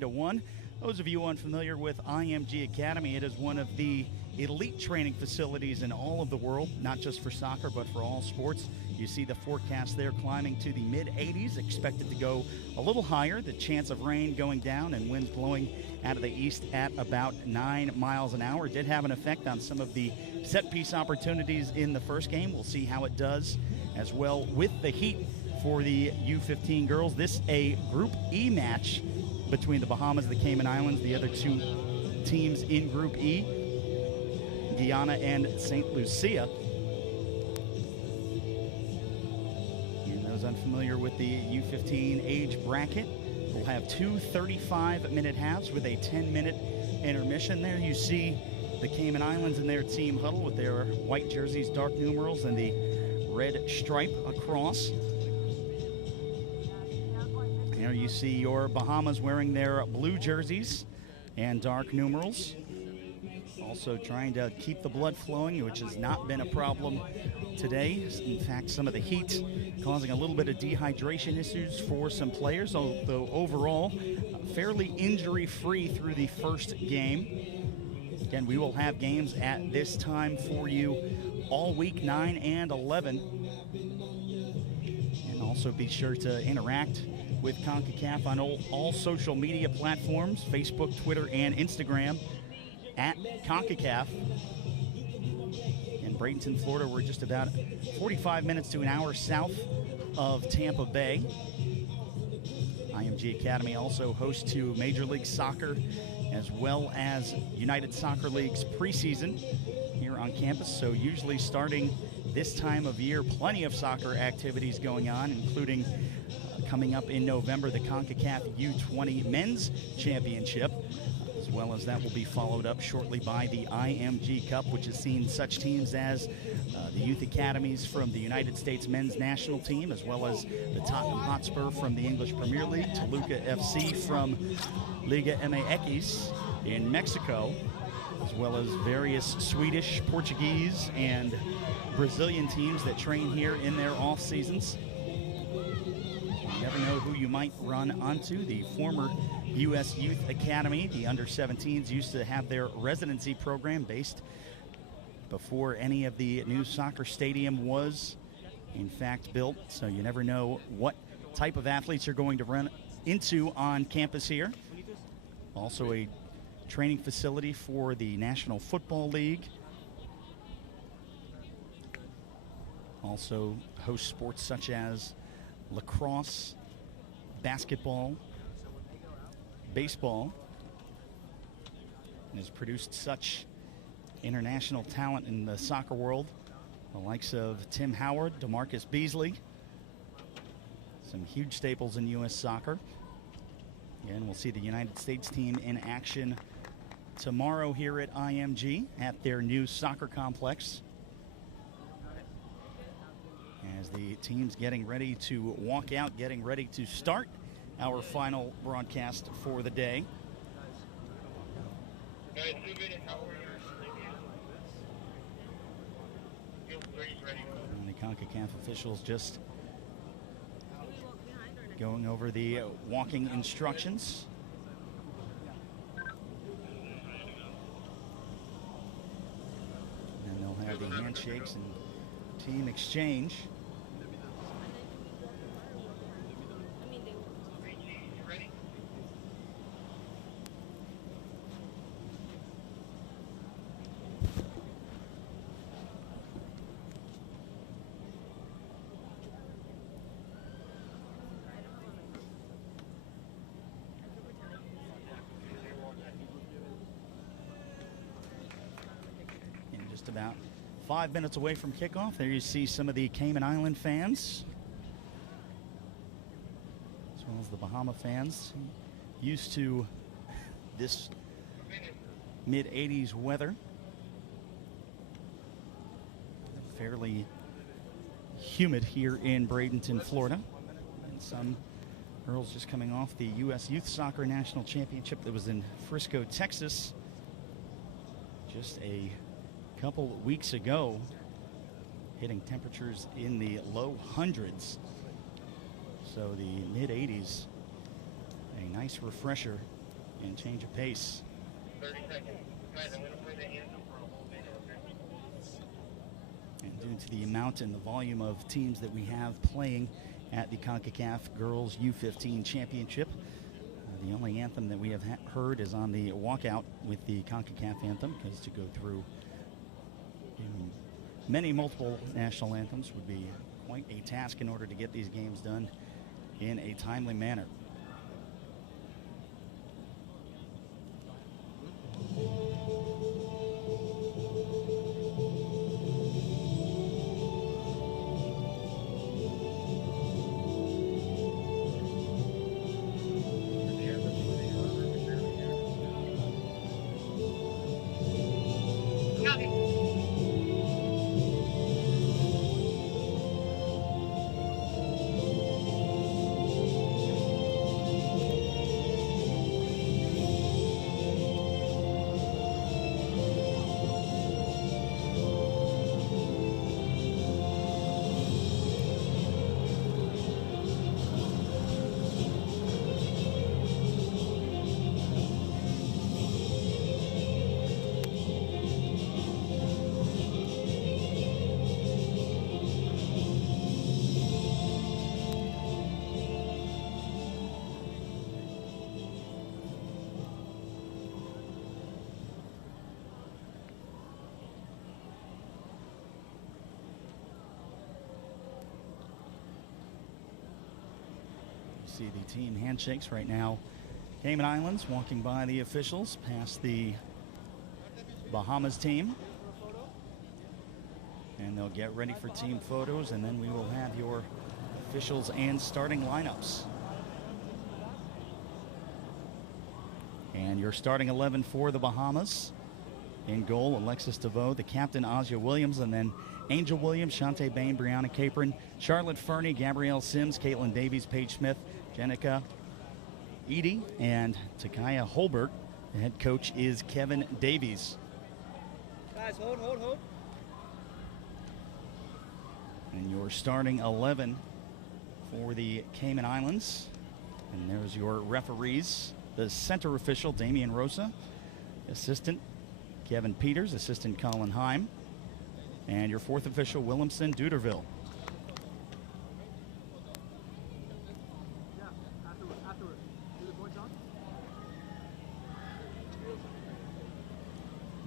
3-1. Those of you unfamiliar with IMG Academy, it is one of the elite training facilities in all of the world, not just for soccer, but for all sports. You see the forecast there climbing to the mid-80s, expected to go a little higher. The chance of rain going down and winds blowing out of the east at about 9 miles an hour did have an effect on some of the set-piece opportunities in the first game. We'll see how it does as well with the heat for the U15 girls. This a Group E match between the Bahamas and the Cayman Islands, the other two teams in Group E, Guyana and St. Lucia. And those unfamiliar with the U15 age bracket will have two 35-minute halves with a 10-minute intermission. There you see the Cayman Islands in their team huddle with their white jerseys, dark numerals, and the red stripe across. There you see your Bahamas wearing their blue jerseys and dark numerals. Also trying to keep the blood flowing, which has not been a problem today. In fact, some of the heat causing a little bit of dehydration issues for some players, although overall fairly injury-free through the first game. Again, we will have games at this time for you all week 9 and 11. And also be sure to interact with Concacaf on all social media platforms, Facebook, Twitter, and Instagram at Concacaf. In Bradenton, Florida, we're just about 45 minutes to an hour south of Tampa Bay. IMG Academy also hosts to Major League Soccer as well as United Soccer League's preseason here on campus. So usually starting this time of year, plenty of soccer activities going on, including coming up in November, the Concacaf U20 Men's Championship, as well as that will be followed up shortly by the IMG Cup, which has seen such teams as the youth academies from the United States men's national team, as well as the Tottenham Hotspur from the English Premier League, Toluca FC from Liga MX in Mexico, as well as various Swedish, Portuguese, and Brazilian teams that train here in their off seasons. You never know who you might run onto. The former U.S. Youth Academy, the Under-17s, used to have their residency program based before any of the new soccer stadium was, in fact, built. So you never know what type of athletes you're going to run into on campus here. Also a training facility for the National Football League. Also hosts sports such as lacrosse, basketball, baseball, and has produced such international talent in the soccer world, the likes of Tim Howard, DeMarcus Beasley, some huge staples in U.S. soccer. And we'll see the United States team in action tomorrow here at IMG at their new soccer complex, as the team's getting ready to walk out, getting ready to start our final broadcast for the day. And the Concacaf officials just going over the walking instructions. And they'll have the handshakes and team exchange. About 5 minutes away from kickoff. There you see some of the Cayman Island fans, as well as the Bahama fans, used to this mid-80s weather. Fairly humid here in Bradenton, Florida. And some girls just coming off the U.S. Youth Soccer National Championship that was in Frisco, Texas, just a couple weeks ago, hitting temperatures in the low hundreds. So the mid-80s, a nice refresher and change of pace. 30 seconds. Guys, I'm going to play the anthem for a whole minute, okay? And due to the amount and the volume of teams that we have playing at the Concacaf Girls U15 Championship, the only anthem that we have heard is on the walkout with the Concacaf anthem, because to go through multiple national anthems would be quite a task in order to get these games done in a timely manner. See the team handshakes right now. Cayman Islands walking by the officials past the Bahamas team. And they'll get ready for team photos, and then we will have your officials and starting lineups. And your starting 11 for the Bahamas. In goal, Alexis DeVoe, the captain, Asia Williams, and then Angel Williams, Shantae Bain, Brianna Capron, Charlotte Fernie, Gabrielle Sims, Caitlin Davies, Paige Smith, Jenica Edie, and Takaya Holbert. The head coach is Kevin Davies. Guys, hold. And your starting 11 for the Cayman Islands. And there's your referees. The center official, Damian Rosa. Assistant, Kevin Peters. Assistant, Colin Heim. And your fourth official, Williamson Duderville.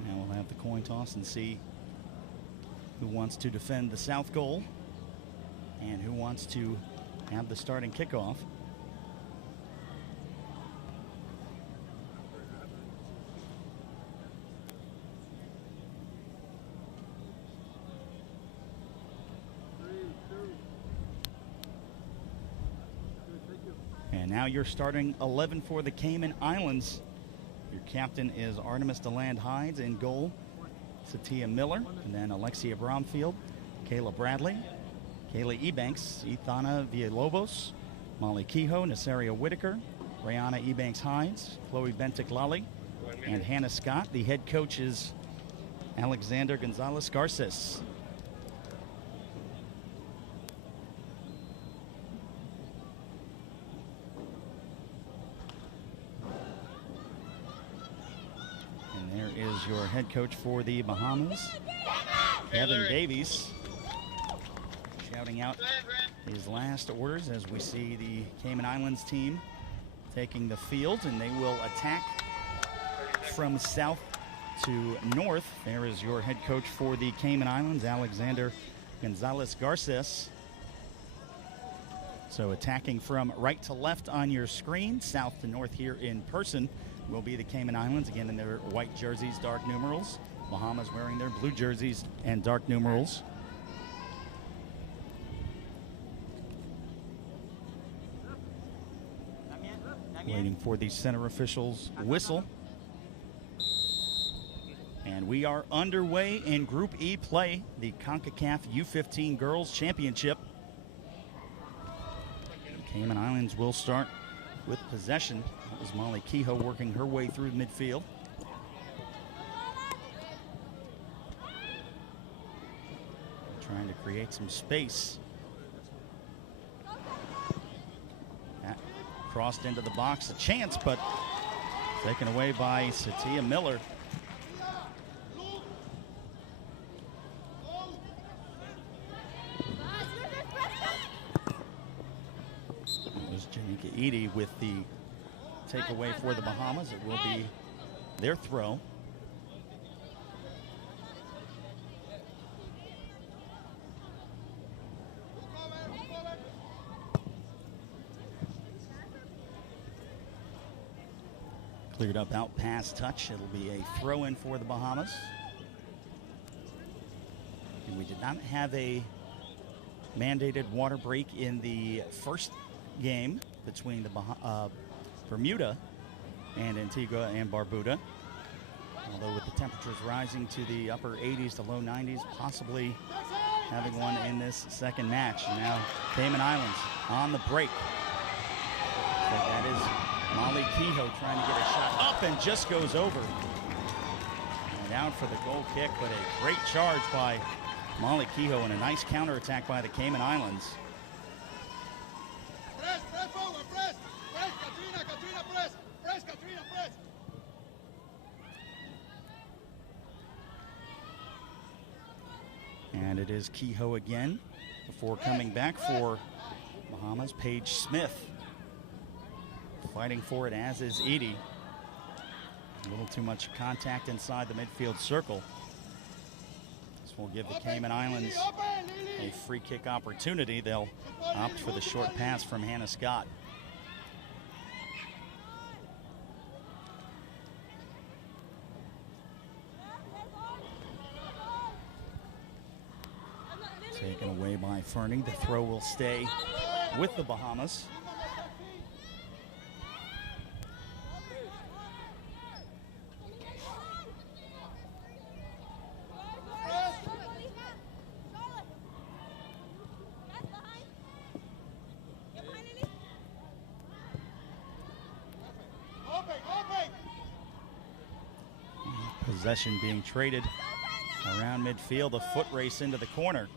Now we'll have the coin toss and see who wants to defend the south goal and who wants to have the starting kickoff. And now you're starting 11 for the Cayman Islands. Your captain is Artemis DeLand Hides. In goal, Satia Miller, and then Alexia Bromfield, Kayla Bradley, Kayla Ebanks, Ethana Villalobos, Molly Kehoe, Nasaria Whitaker, Brianna Ebanks Hides, Chloe Bentic Lally, and Hannah Scott. The head coach is Alexander Gonzalez Garces. Is your head coach for the Bahamas, Kevin Davies, shouting out his last orders as we see the Cayman Islands team taking the field, and they will attack from south to north. There is your head coach for the Cayman Islands, Alexander Gonzalez Garces. So attacking from right to left on your screen, south to north here in person, will be the Cayman Islands, again in their white jerseys, dark numerals. Bahamas wearing their blue jerseys and dark numerals. Waiting for the center official's whistle. And we are underway in Group E play, the Concacaf U15 Girls Championship. The Cayman Islands will start with possession. That was Molly Kehoe working her way through midfield. Trying to create some space. That crossed into the box, a chance, but Taken away by Satia Miller. It was Janika Eady with the takeaway for the Bahamas. It will be their throw. Cleared up out pass touch. It'll be a throw in for the Bahamas. And we did not have a mandated water break in the first game between the Bermuda and Antigua and Barbuda. Although with the temperatures rising to the upper 80s to low 90s, possibly having one in this second match. And now Cayman Islands on the break. So that is Molly Kehoe trying to get a shot up and just goes over. And out for the goal kick, but a great charge by Molly Kehoe and a nice counterattack by the Cayman Islands. Press forward, press, Katrina, press, Katrina, press. And it is Kehoe again before coming back for Bahamas. Paige Smith fighting for it, as is Eady. A little too much contact inside the midfield circle. This will give the Cayman Islands a free kick opportunity. They'll opt for the short pass from Hannah Scott. Taken away by Fernie. The throw will stay with the Bahamas. Possession being traded around midfield. A foot race into the corner.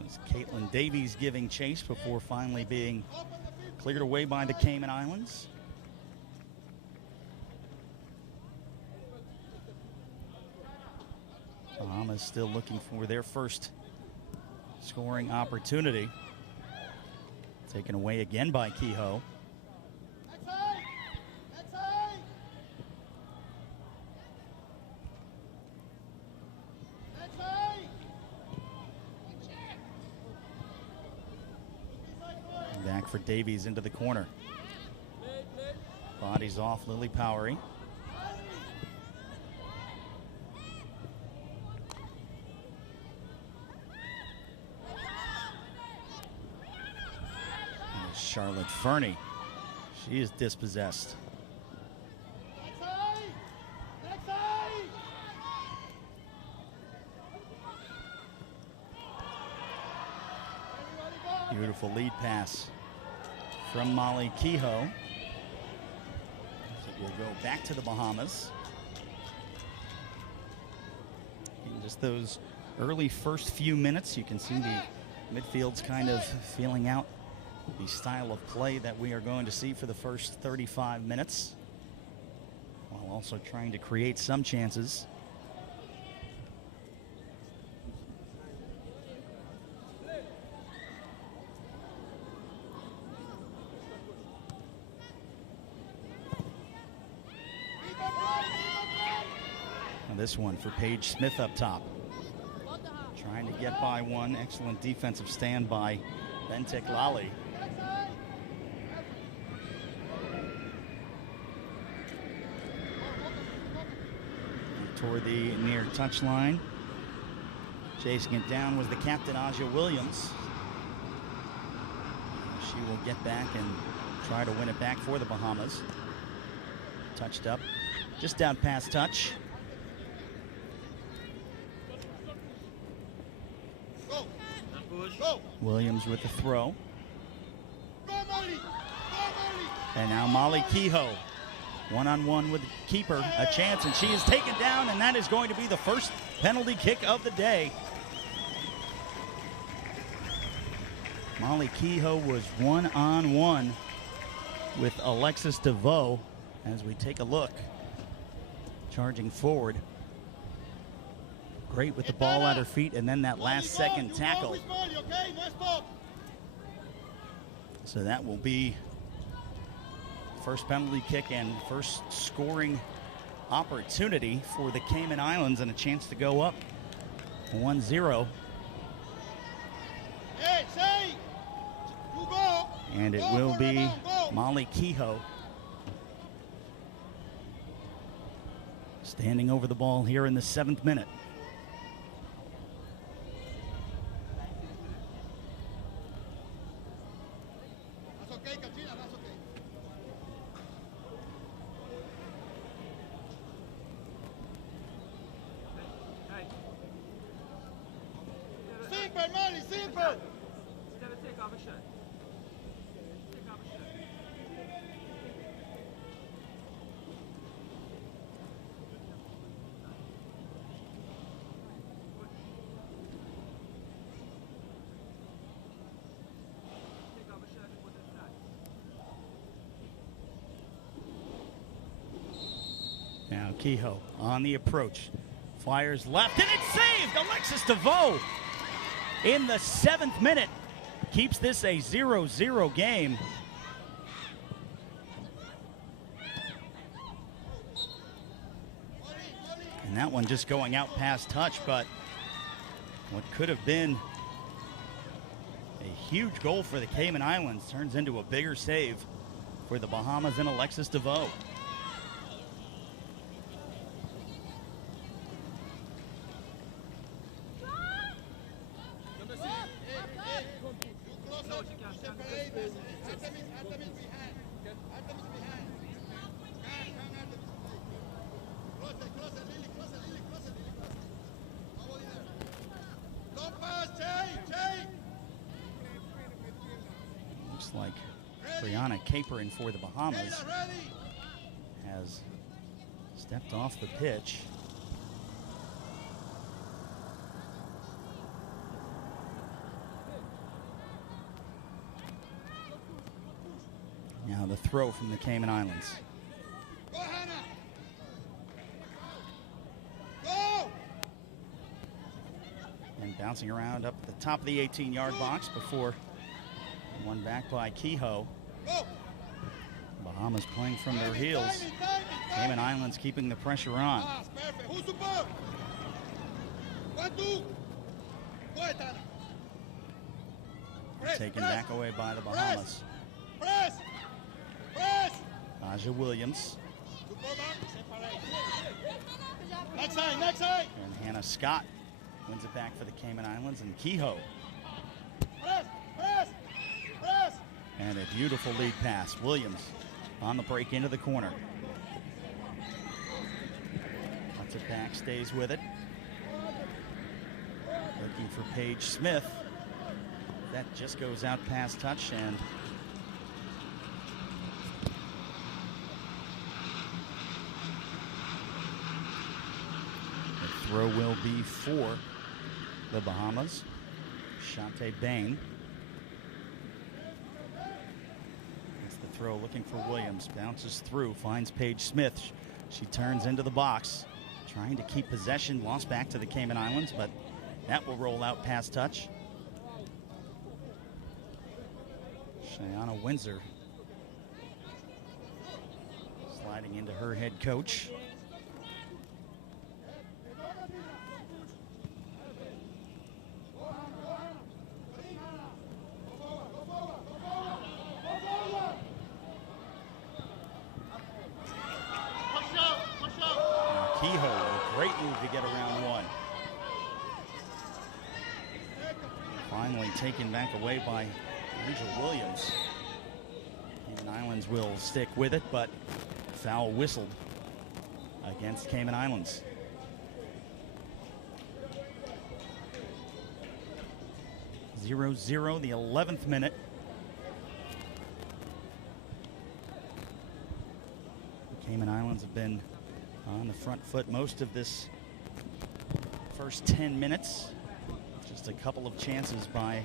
It's Caitlin Davies giving chase before finally being cleared away by the Cayman Islands. Bahamas still looking for their first scoring opportunity. Taken away again by Kehoe. Back for Davies into the corner. Bodies off Lily Powery. Charlotte Fernie. She is dispossessed. Beautiful lead pass from Molly Kehoe. So we'll go back to the Bahamas. In just those early first few minutes, you can see the midfield's kind of feeling out the style of play that we are going to see for the first 35 minutes, while also trying to create some chances. And this one for Paige Smith up top. Trying to get by one. Excellent defensive stand by Bentek Lally. Toward the near touchline. Chasing it down was the captain, Aja Williams. She will get back and try to win it back for the Bahamas. Touched up, just down past touch. Williams with the throw. And now Molly Kehoe. One-on-one with the keeper, a chance, and she is taken down, and that is going to be the first penalty kick of the day. Molly Kehoe was one-on-one with Alexis DeVoe as we take a look. Charging forward. Great with the ball at her feet, and then that last second tackle. So that will be first penalty kick and first scoring opportunity for the Cayman Islands, and a chance to go up 1-0. And it will be Molly Kehoe standing over the ball here in the 7th minute. That's okay, Katrina, that's okay. Simple, Molly, simple. Never take off a shot. Take off a shot. Take off a shot and put it aside. Now Kehoe on the approach. Fires left, and it's saved! Alexis DeVoe in the 7th minute keeps this a 0-0 game. And that one just going out past touch, but what could have been a huge goal for the Cayman Islands turns into a bigger save for the Bahamas and Alexis DeVoe. Looks like Brianna Capering for the Bahamas has stepped off the pitch. Now the throw from the Cayman Islands. Go, Hannah. Go. And bouncing around up at the top of the 18-yard box before one back by Kehoe. Go. Bahamas playing from their heels. Cayman Islands keeping the pressure on. Perfect. Who support? 1, 2. Go ahead, Hannah. Press, Taken press. back away by the Bahamas. Press. Press. Aja Williams You go back. Separate. Next side, next side. and Hannah Scott wins it back for the Cayman Islands, and Kehoe. Press, press, press. And a beautiful lead pass. Williams on the break into the corner. Puts it back, stays with it. Looking for Paige Smith. That just goes out past touch, and the throw will be for the Bahamas. Shante Bain. That's the throw, looking for Williams. Bounces through, finds Paige Smith. She turns into the box, trying to keep possession. Lost back to the Cayman Islands, but that will roll out past touch. Shayana Windsor sliding into her head coach. Kehoe, a great move to get around one. Finally taken back away by Angel Williams. Cayman Islands will stick with it, but foul whistled against Cayman Islands. Zero, the 11th minute. The Cayman Islands have been on the front foot most of this first 10 minutes. Just a couple of chances by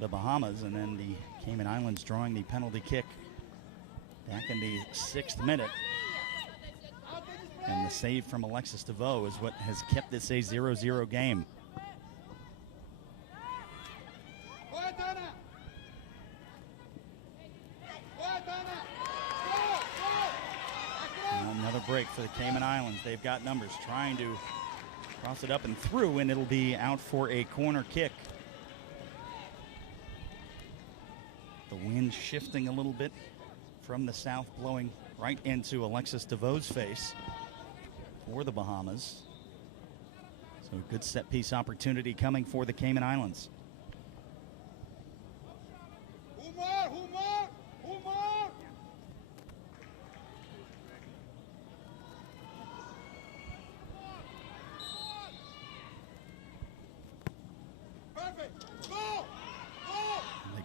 the Bahamas, and then the Cayman Islands drawing the penalty kick back in the 6th minute. And the save from Alexis DeVoe is what has kept this a 0-0 game. Another break for the Cayman Islands. They've got numbers trying to cross it up and through, and it'll be out for a corner kick. The wind shifting a little bit from the south, blowing right into Alexis DeVoe's face for the Bahamas. So a good set piece opportunity coming for the Cayman Islands.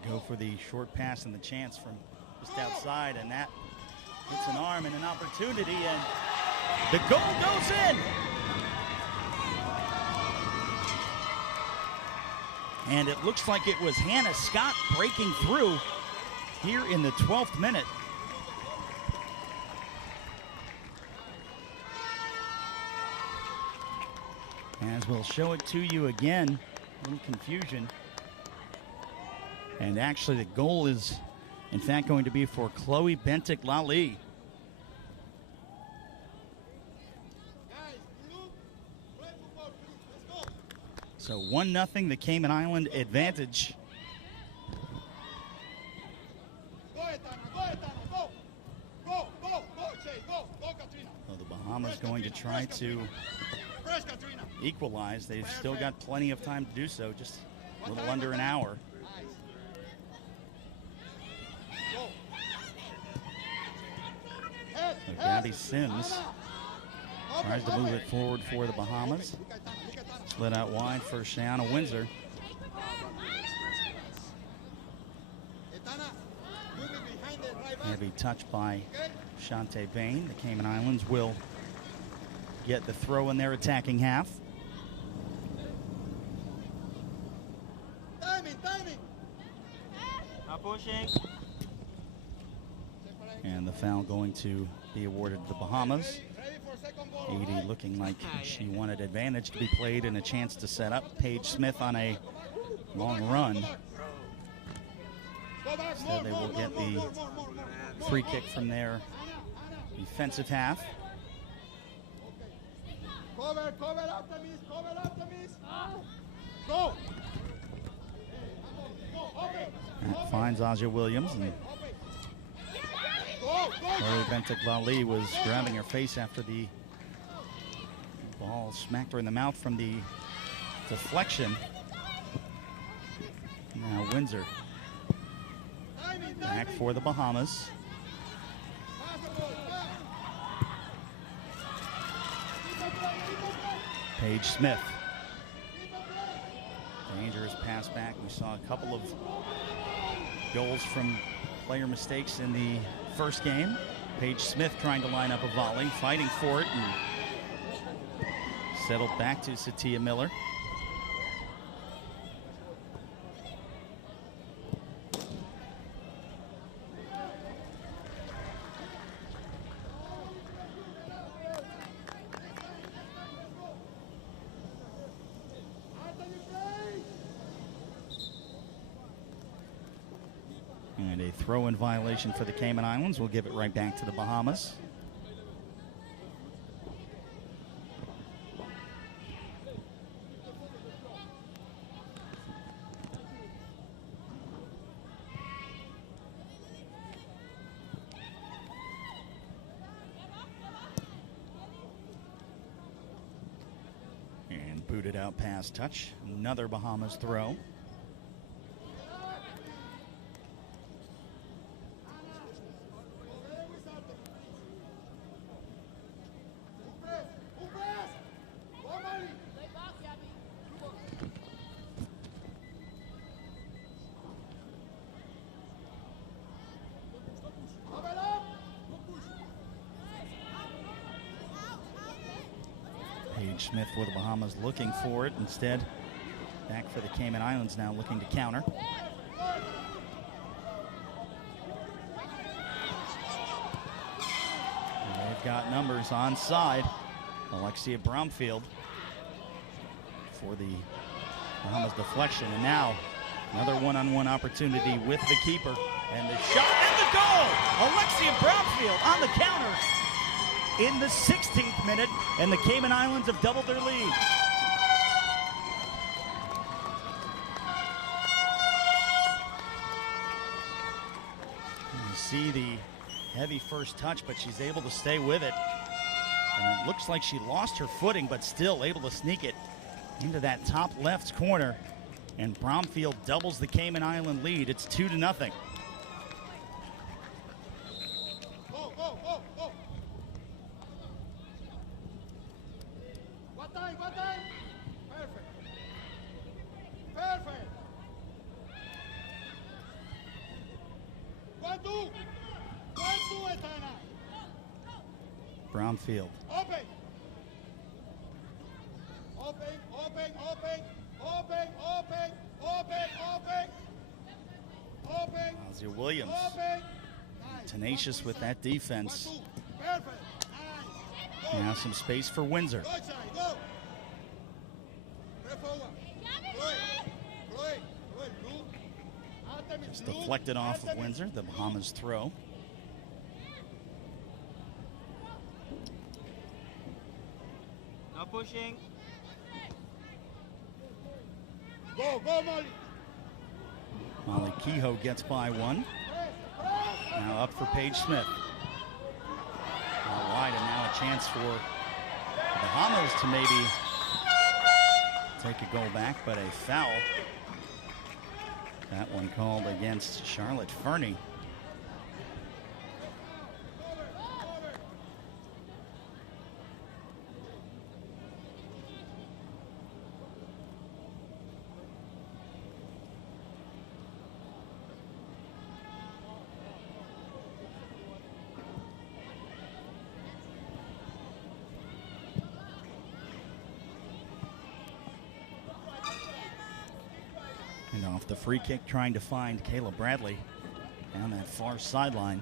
Go for the short pass and the chance from just outside, and that hits an arm and an opportunity, and the goal goes in. And it looks like it was Hannah Scott breaking through here in the 12th minute. As we'll show it to you again, a little confusion. And actually the goal is, in fact, going to be for Chloe Bentic-Lali. So 1-0, the Cayman Island advantage. So the Bahamas going to try to equalize. They've still got plenty of time to do so, just a little under an hour. So Gabby Sims tries to move it forward for the Bahamas. Slid out wide for Shayana Windsor. Heavy touch by Shante Bain. The Cayman Islands will get the throw in their attacking half. Not pushing. And the foul going to be awarded to the Bahamas. 80 looking like she wanted advantage to be played and a chance to set up. Paige Smith on a long run. Instead, they will get the free kick from their defensive half. That finds Aja Williams. And Chloe Bentic-Lali was grabbing her face after the ball smacked her in the mouth from the deflection. Now Windsor back for the Bahamas. Paige Smith. Dangerous pass back. We saw a couple of goals from player mistakes in the first game. Paige Smith trying to line up a volley, fighting for it, and settled back to Satia Miller. And a throw-in violation for the Cayman Islands. We'll give it right back to the Bahamas. And booted out past touch. Another Bahamas throw. Paige Smith for the Bahamas looking for it. Instead, back for the Cayman Islands now looking to counter. got numbers onside. Alexia Bromfield for the Bahamas deflection. And now another one-on-one opportunity with the keeper. And the shot and the goal! Alexia Bromfield on the counter in the 16th minute, and the Cayman Islands have doubled their lead. You see the heavy first touch, but she's able to stay with it. And it looks like she lost her footing, but still able to sneak it into that top left corner. And Bromfield doubles the Cayman Island lead. It's 2-0. What time? Perfect. Perfect. 1, 2. 1, 2, Etana. Bromfield. Open. Ozzie Williams, tenacious with that defense. 1, 2. Perfect. Nice. Now some space for Windsor. Go side, go. Press forward. Blue. Just deflected off of Windsor, the Bahamas throw. No pushing. Go, Molly. Molly Kehoe gets by one. Now up for Paige Smith. Out wide, and now a chance for the Bahamas to maybe take a goal back, but a foul. That one called against Charlotte Fernie. And off the free kick, trying to find Kayla Bradley down that far sideline.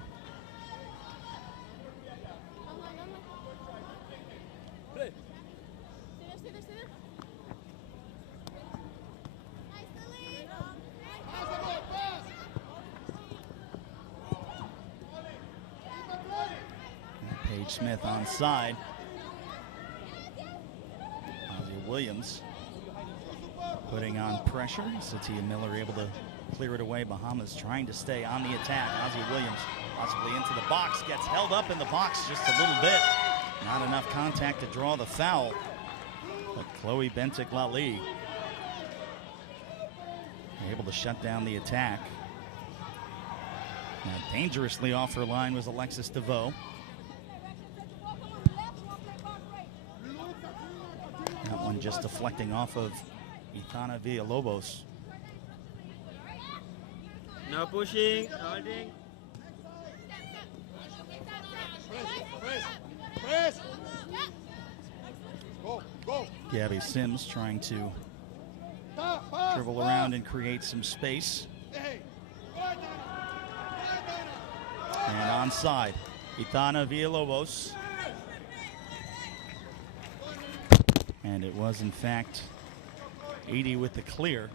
Paige Smith onside. Ozzie Williams putting on pressure. Satia Miller able to clear it away. Bahamas trying to stay on the attack. Ozzie Williams possibly into the box. Gets held up in the box just a little bit. Not enough contact to draw the foul. But Chloe Bentic-Lali able to shut down the attack. Now dangerously off her line was Alexis DeVoe. That one just deflecting off of Ithana Villalobos. No pushing. Holding. Press. Go. Gabby Sims trying to dribble around and create some space. And onside, Ithana Villalobos. And it was, in fact, Edie with the clear.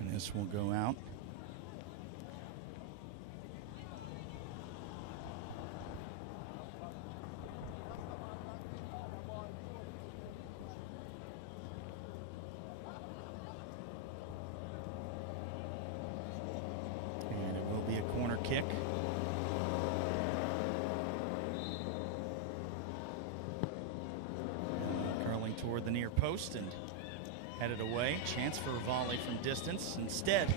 And this will go out. And it will be a corner kick. Toward the near post and headed away. Chance for a volley from distance. Instead,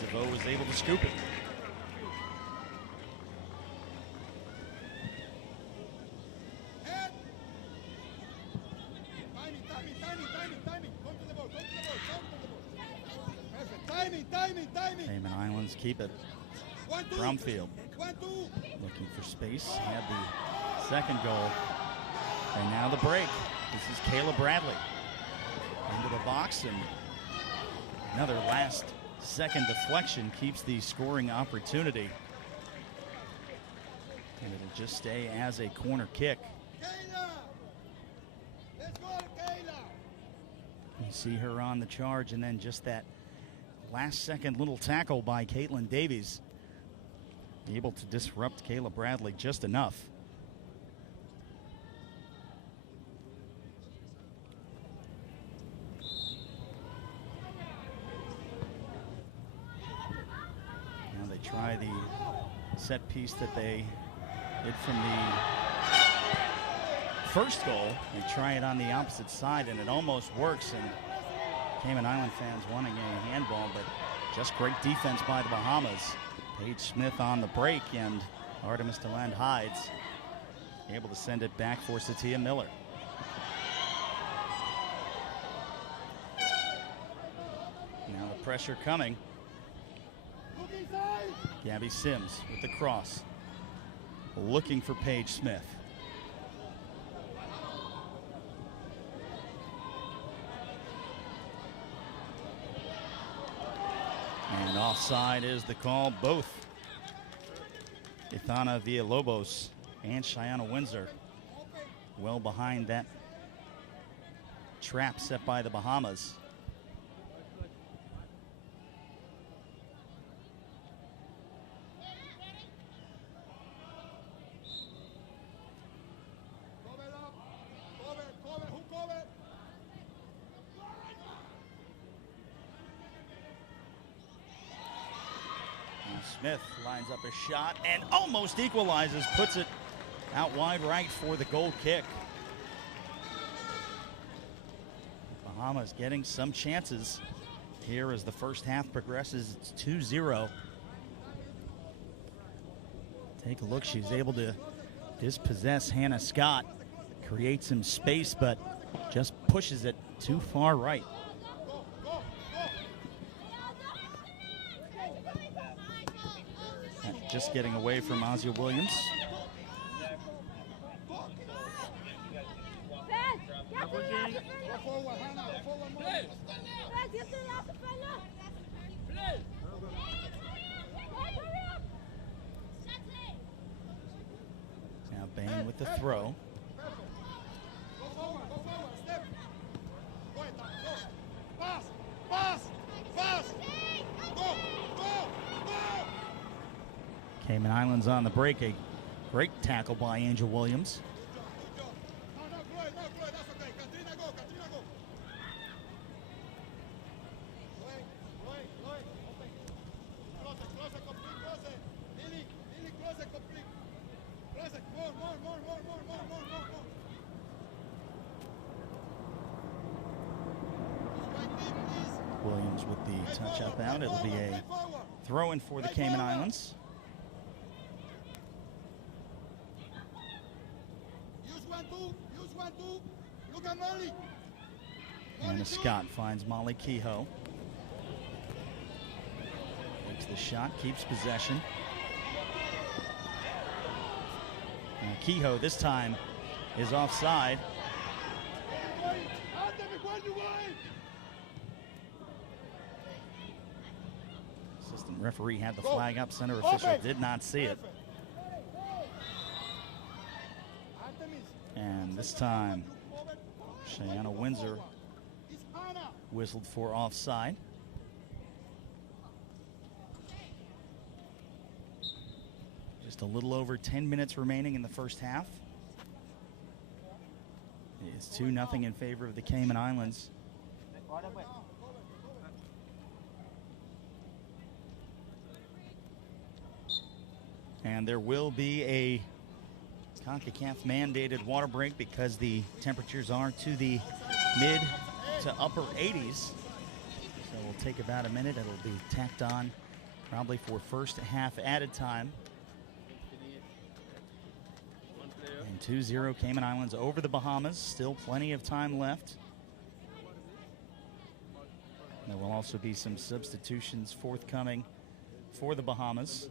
DeVoe was able to scoop it. Timing. Cayman Islands keep it. Bromfield looking for space. Had the second goal. And now the break. This is Kayla Bradley into the box, and another last second deflection keeps the scoring opportunity. And it'll just stay as a corner kick. Kayla! Let's go, Kayla! You see her on the charge, and then just that last second little tackle by Caitlin Davies, able to disrupt Kayla Bradley just enough. Now they try the set piece that they did from the first goal. They try it on the opposite side, and it almost works. And Cayman Island fans wanting a handball, but just great defense by the Bahamas. Paige Smith on the break, and Artemis DeLand hides, able to send it back for Satia Miller. Now the pressure coming. Gabby Sims with the cross, looking for Paige Smith. And offside is the call. Both Ithana Villalobos and Cheyenne Windsor well behind that trap set by the Bahamas. Smith lines up a shot and almost equalizes, puts it out wide right for the goal kick. Bahamas getting some chances here as the first half progresses. It's 2-0. Take a look. She's able to dispossess Hannah Scott, create some space, but just pushes it too far right. Just getting away from Asia Williams. Now Bain with the throw. Cayman Islands on the break. A great tackle by Angel Williams. Williams with the touch up out. It'll be a throw in for the Cayman Islands. Hannah Scott finds Molly Kehoe. Takes the shot, keeps possession. And Kehoe this time is offside. Assistant referee had the flag up. Center official did not see it. And this time, Cheyenne Windsor whistled for offside. Just a little over 10 minutes remaining in the first half. It is 2-0 in favor of the Cayman Islands. And there will be a Concacaf mandated water break because the temperatures are to the mid to upper 80s. So we'll take about a minute. It'll be tacked on probably for first half added time. And 2-0 Cayman Islands over the Bahamas. Still plenty of time left. There will also be some substitutions forthcoming for the Bahamas.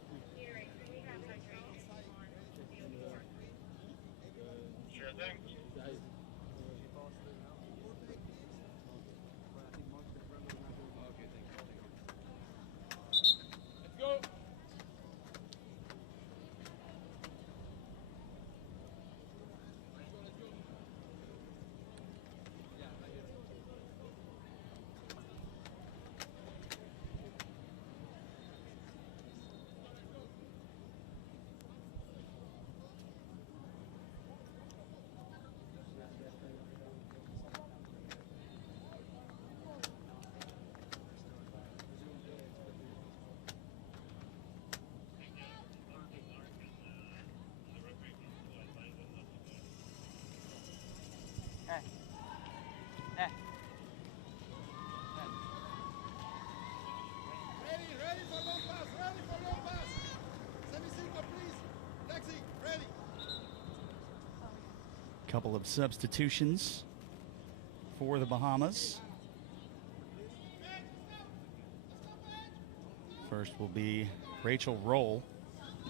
couple of substitutions for the Bahamas. First will be Rachel Roll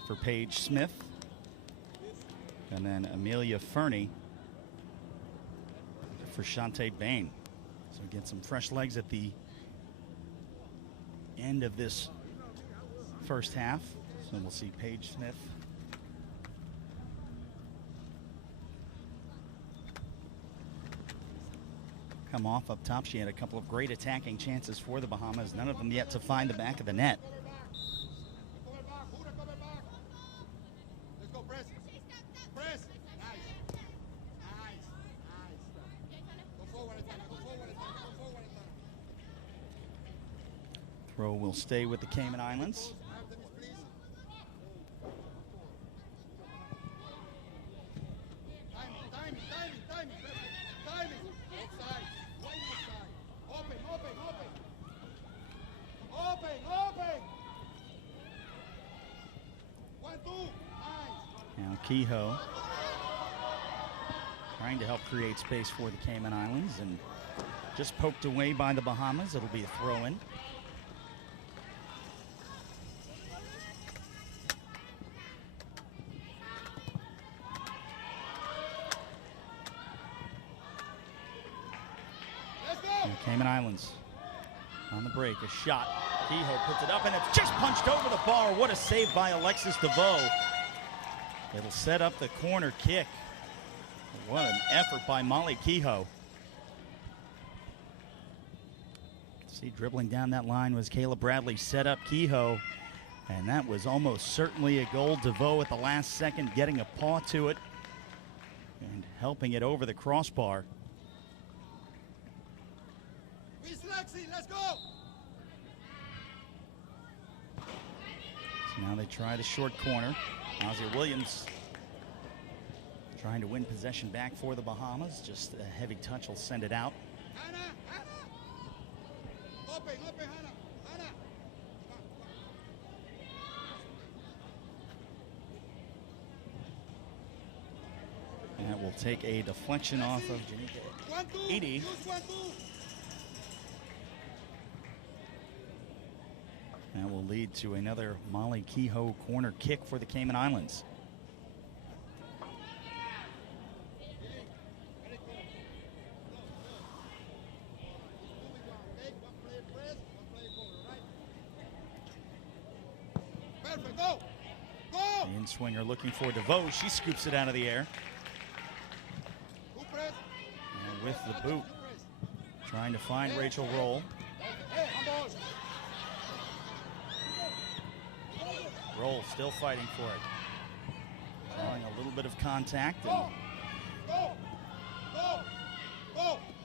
for Paige Smith, and then Amelia Fernie for Shantae Bain. So get some fresh legs at the end of this first half. So we'll see Paige Smith come off up top. She had a couple of great attacking chances for the Bahamas, none of them yet to find the back of the net. Let's go, press. Press. Nice. Nice. Go forward, Etana. Go forward, Etana. Go forward, Etana. Throw will stay with the Cayman Islands. Have them, please. Timing. Timing. Outside. Right outside. Open. Open. 1, 2. Nice. Now Kehoe trying to help create space for the Cayman Islands, and just poked away by the Bahamas. It'll be a throw-in. Let's go. And Cayman Islands on the break. A shot. Kehoe puts it up, and it's just punched over the bar. What a save by Alexis DeVoe. It'll set up the corner kick. What an effort by Molly Kehoe. See, dribbling down that line was Kayla Bradley. Set up Kehoe, and that was almost certainly a goal. DeVoe at the last second getting a paw to it and helping it over the crossbar. Miss Lexi, let's go. So now they try the short corner. Nausea Williams trying to win possession back for the Bahamas. Just a heavy touch will send it out. Hannah. Open, Hannah. And that will take a deflection off of Janika 1, 2. Edie. Use 1, 2. That will lead to another Molly Kehoe corner kick for the Cayman Islands. Perfect, go. The in-swinger looking for DeVoe. She scoops it out of the air. Good press. And with the boot, trying to find Rachel Roll. Hey, handball. Roll still fighting for it. Drawing a little bit of contact. And Go.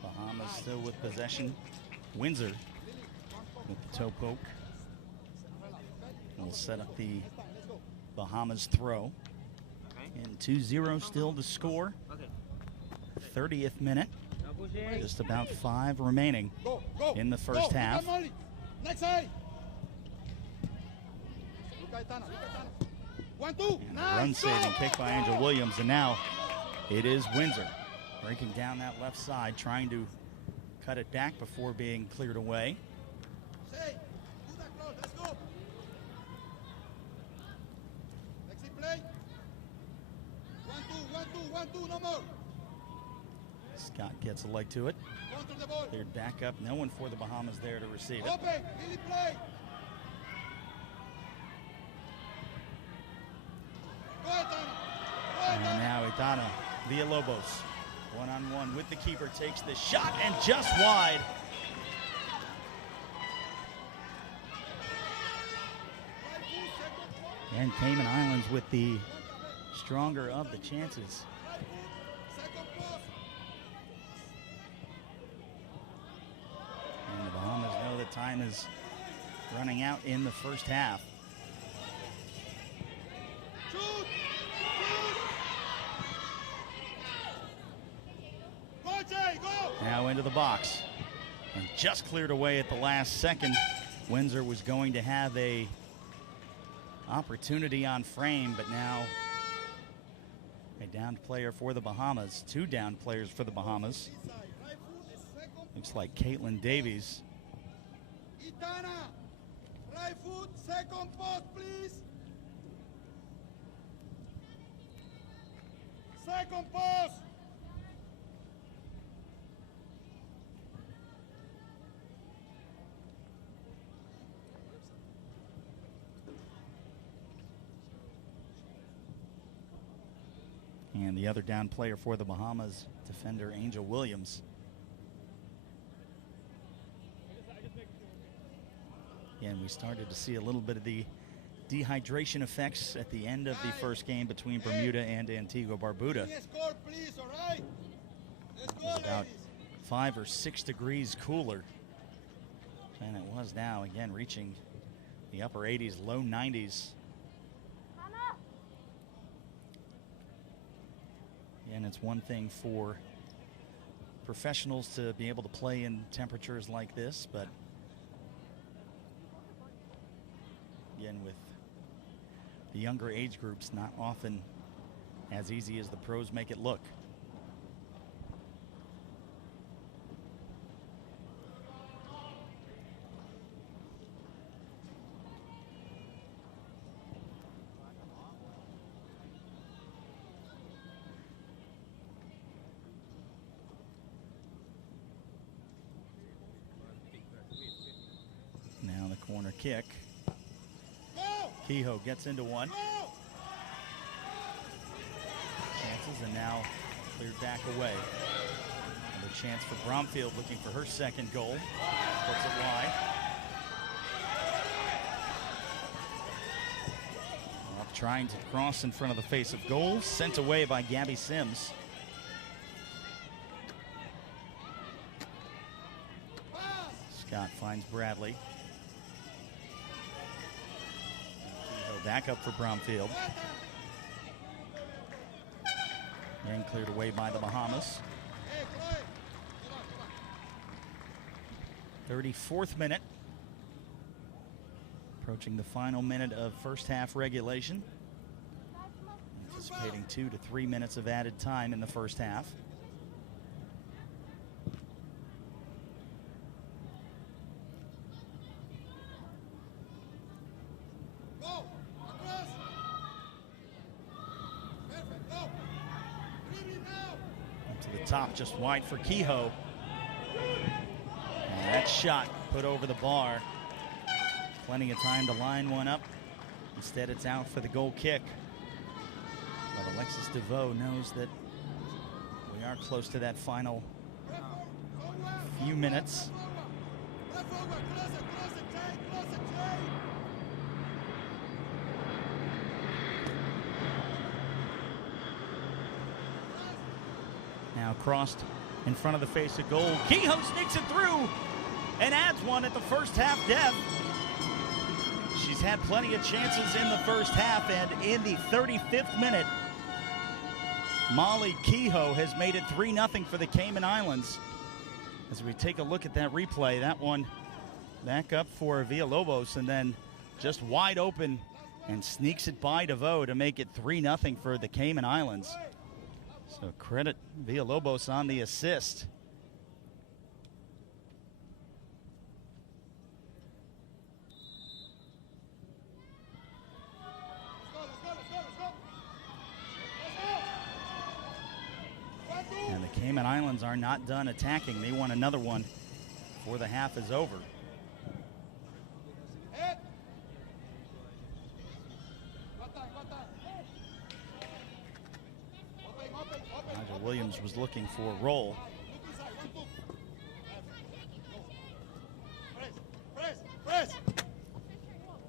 Bahamas still with possession. Windsor with the toe poke. Will set up the Bahamas throw. And 2-0 still to score. 30th minute. Just about 5 remaining in the first half. Next side. Look at Etana. 1, 2. And a run-saving kick by Angel Williams. And now it is Windsor breaking down that left side, trying to cut it back before being cleared away. Say, do that close. Let's go. Next play. 1, 2. No more. Scott gets a leg to it. Control the ball. Cleared back up. No one for the Bahamas there to receive it. Open. Lily play. Go, Etana. And now Etana Villalobos, one-on-one with the keeper, takes the shot and just wide. And Cayman Islands with the stronger of the chances. Second post. And the Bahamas know that time is running out in the first half. Shoot. Go, Jay, go. Now into the box. And just cleared away at the last second. Windsor was going to have a opportunity on frame, but now A downed player for the Bahamas. 2 downed players for the Bahamas. Looks like Caitlin Davies. Itana, right foot, second post, please. Second post. And the other down player for the Bahamas, defender Angel Williams. And we started to see a little bit of the dehydration effects at the end of the first game between Bermuda and Antigua Barbuda. It Score, please, all right? Let's go, was about ladies. 5 or 6 degrees cooler than it was now, again reaching the upper 80s, low 90s. And it's one thing for professionals to be able to play in temperatures like this, but again, with the younger age groups, not often as easy as the pros make it look. Now the corner kick. Kehoe gets into one. Chances, and now cleared back away. Another chance for Bromfield, looking for her second goal. Puts it wide. Up trying to cross in front of the face of goal. Sent away by Gabby Sims. Scott finds Bradley. Back up for Bromfield. And cleared away by the Bahamas. 34th minute. Approaching the final minute of first half regulation. Anticipating 2 to 3 minutes of added time in the first half. Top just wide for Kehoe. And that shot put over the bar. Plenty of time to line one up. Instead, it's out for the goal kick. But Alexis DeVoe knows that we are close to that final few minutes. Now crossed in front of the face of goal. Kehoe sneaks it through and adds one at the first half depth. She's had plenty of chances in the first half, and in the 35th minute, Molly Kehoe has made it 3-0 for the Cayman Islands. As we take a look at that replay, that one back up for Villalobos and then just wide open and sneaks it by DeVoe to make it 3-0 for the Cayman Islands. So credit Villalobos on the assist. And the Cayman Islands are not done attacking. They want another one before the half is over. Williams was looking for a roll.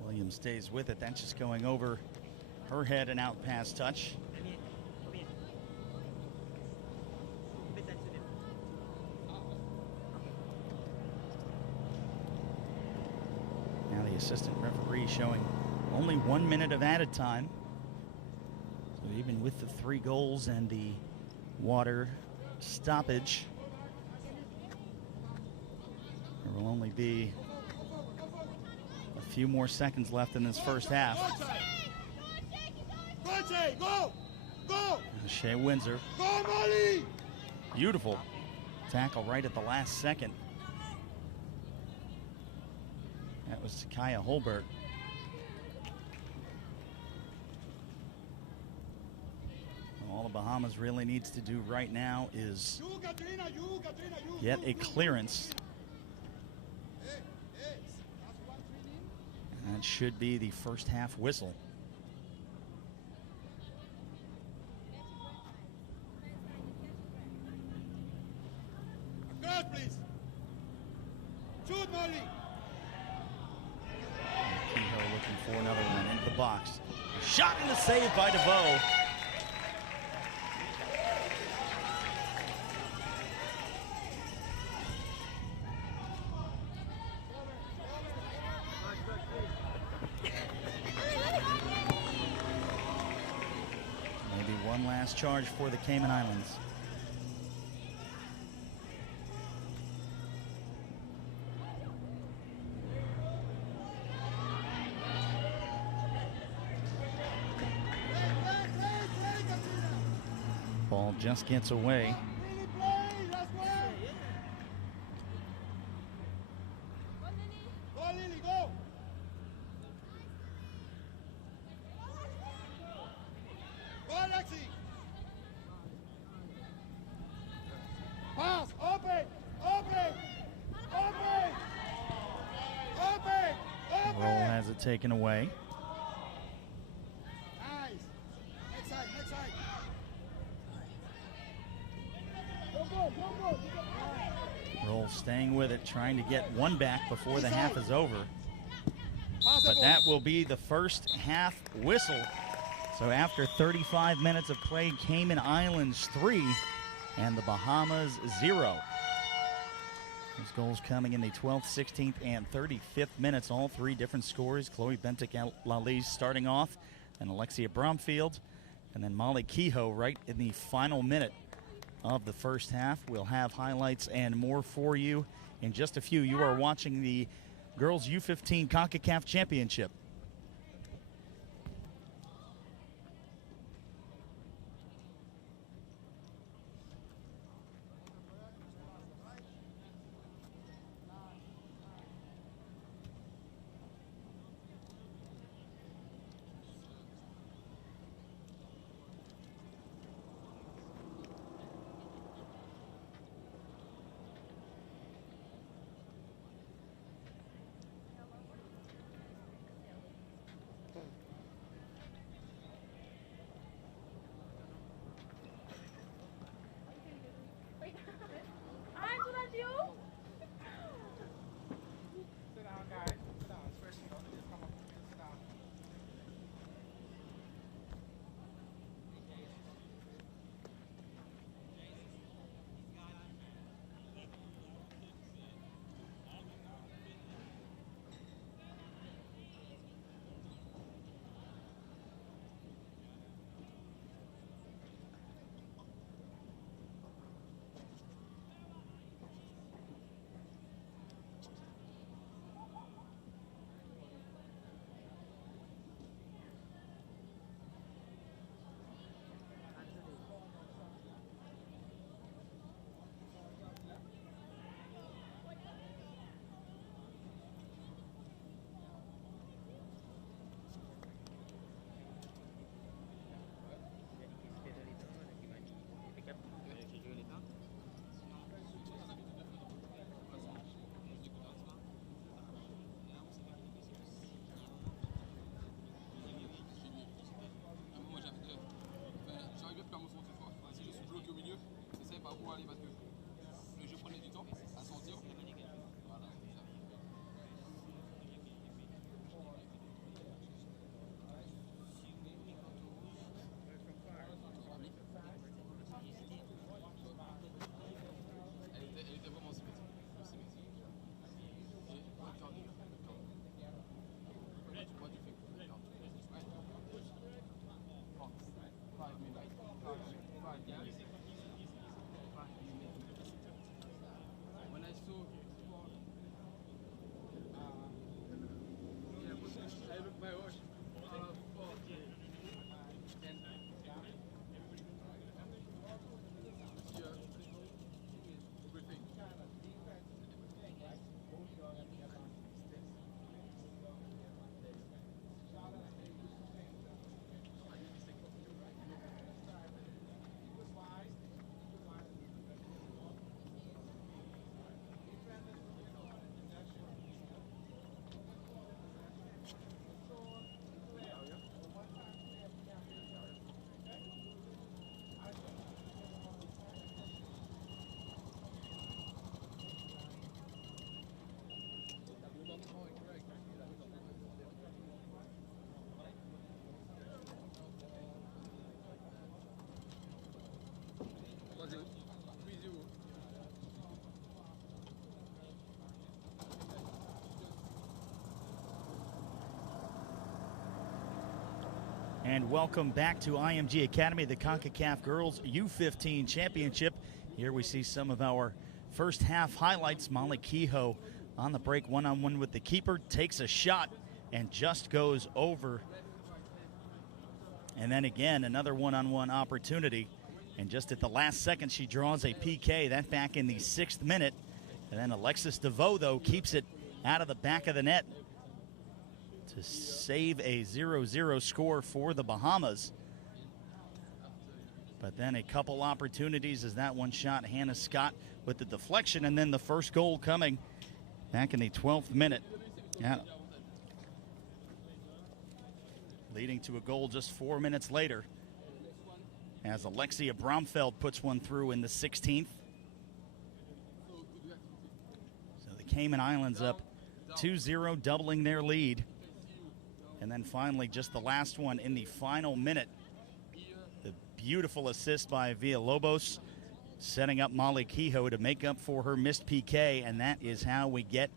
Williams stays with it. That's just going over her head and out past touch. Now the assistant referee showing only 1 minute of added time. So even with the 3 goals and the water stoppage, there will only be a few more seconds left in this first half. Shea Windsor. Go, Molly! Beautiful tackle right at the last second. That was Takaya Holbert. All the Bahamas really needs to do right now is You, Katrina, you, Katrina, you. get you, a you. clearance. Hey, that's 1-3 in. That should be the first half whistle. Across, please. Shoot, Molly. Kehoe looking for another one into the box. Shot and a save by DeVoe. Maybe one last charge for the Cayman Islands. Ball just gets away. Really play, last one. Go, Lily, go. Go, Alexi. Pass, open, open, open, open, Roll open. has it taken away. Nice. Next side, next side. Go, go, go. Roll staying with it, trying to get one back before the half is over. Pass the But ball. that will be the first half whistle. So after 35 minutes of play, Cayman Islands 3 and the Bahamas 0. Those goals coming in the 12th, 16th, and 35th minutes. All three different scores. Chloe Bentic-Lalise starting off, and Alexia Bromfield, and then Molly Kehoe right in the final minute of the first half. We'll have highlights and more for you in just a few. You are watching the Girls U15 Concacaf Championship. And welcome back to IMG Academy, the Concacaf Girls U15 Championship. Here we see some of our first half highlights. Molly Kehoe on the break, one-on-one with the keeper, takes a shot and just goes over. And then again, another one-on-one opportunity. And just at the last second, she draws a PK, that back in the 6th minute. And then Alexis DeVoe, though, keeps it out of the back of the net to save a 0-0 score for the Bahamas. But then a couple opportunities as that one shot, Hannah Scott with the deflection, and then the first goal coming back in the 12th minute. Yeah. Leading to a goal just 4 minutes later as Alexia Bromfeld puts one through in the 16th. So the Cayman Islands up 2-0, doubling their lead. And then finally, just the last one in the final minute. The beautiful assist by Villalobos, setting up Molly Kehoe to make up for her missed PK. And that is how we get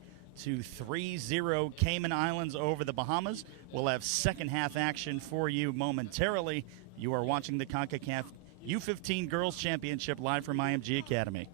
to 3-0 Cayman Islands over the Bahamas. We'll have second half action for you momentarily. You are watching the CONCACAF U15 Girls Championship live from IMG Academy.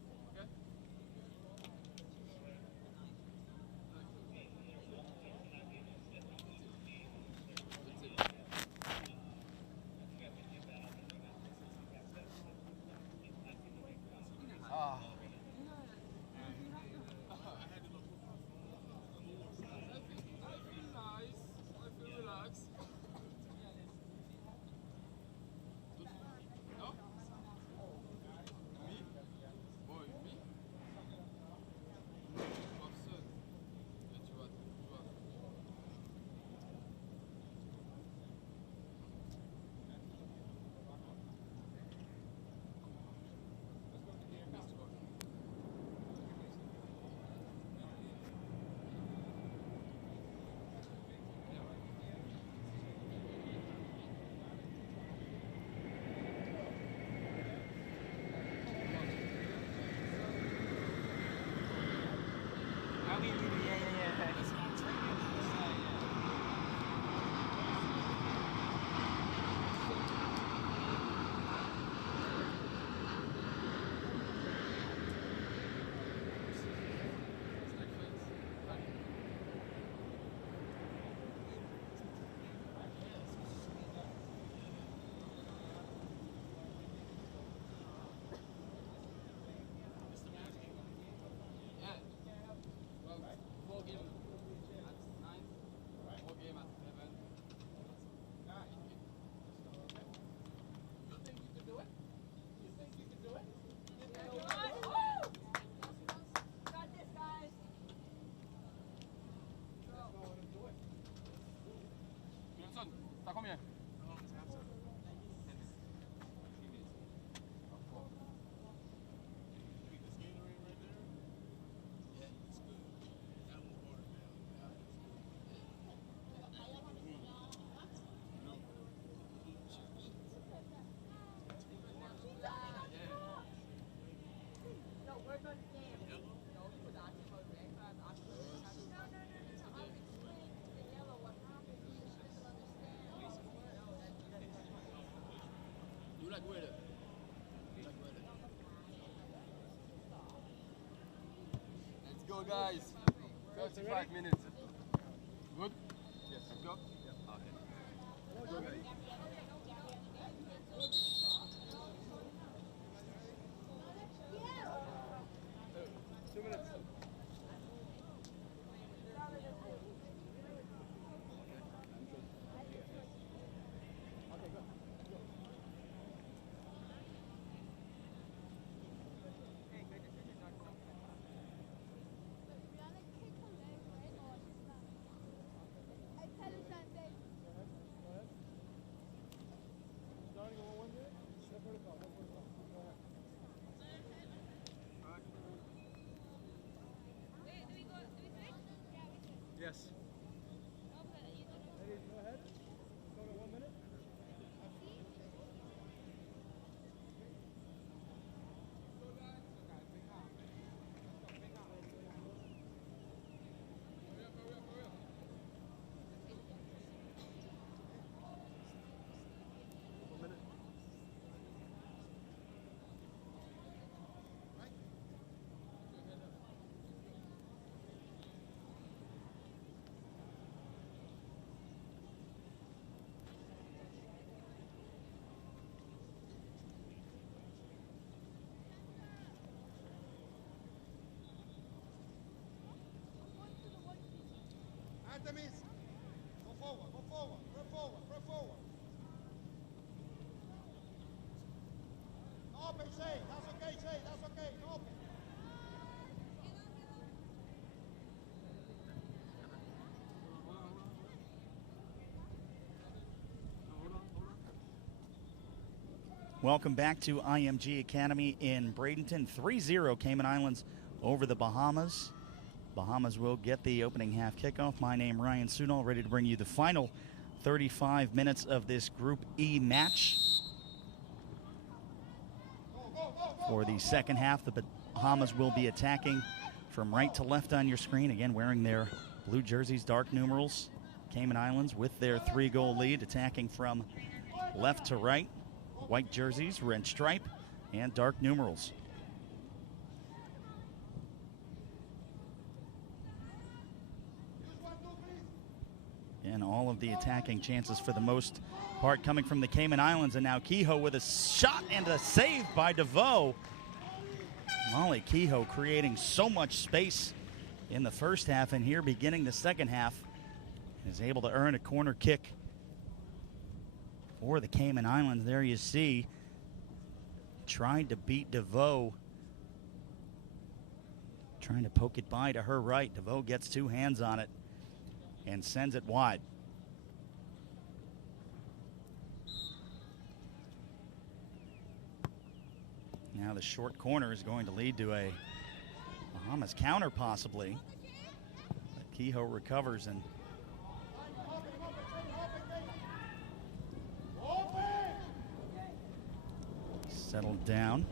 Let's go, guys. 35 minutes. Good? Yes. Let's go. Okay. Let's go, guys. 2 minutes. Artemis. Go forward, go forward, go forward, go forward. Open, Shay. That's okay, Shay. That's okay. Open. Welcome back to IMG Academy in Bradenton. 3-0 Cayman Islands over the Bahamas. Bahamas will get the opening half kickoff. My name Ryan Sunol, ready to bring you the final 35 minutes of this Group E match. For the second half, the Bahamas will be attacking from right to left on your screen, again wearing their blue jerseys, dark numerals. Cayman Islands with their 3-goal lead, attacking from left to right. White jerseys, red stripe, and dark numerals. And all of the attacking chances for the most part coming from the Cayman Islands. And now Kehoe with a shot and a save by DeVoe. Molly Kehoe creating so much space in the first half, and here beginning the second half is able to earn a corner kick for the Cayman Islands. There you see, tried to beat DeVoe, trying to poke it by to her right. DeVoe gets two hands on it and sends it wide. Now the short corner is going to lead to a Bahamas counter possibly. But Kehoe recovers and settled down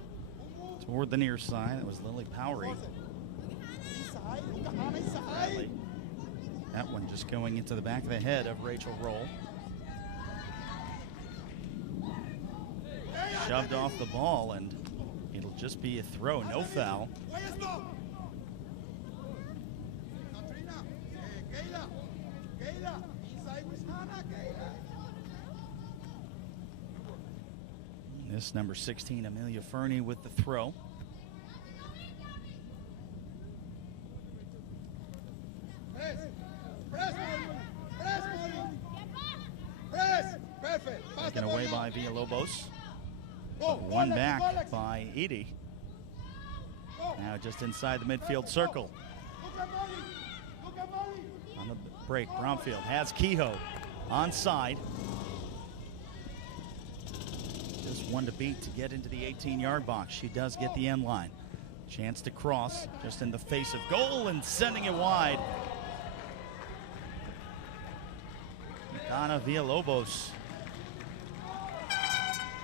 toward the near side. That was Lily Powery. Bradley. That one just going into the back of the head of Rachel Roll. Shoved off the ball, and it'll just be a throw, no foul. This number 16, Amelia Fernie, with the throw. Taken away by Villalobos. One back by Edie. Now just inside the midfield circle. On the break, Bromfield has Kehoe onside. Just one to beat to get into the 18-yard box. She does get the end line. Chance to cross just in the face of goal and sending it wide. Donna Villalobos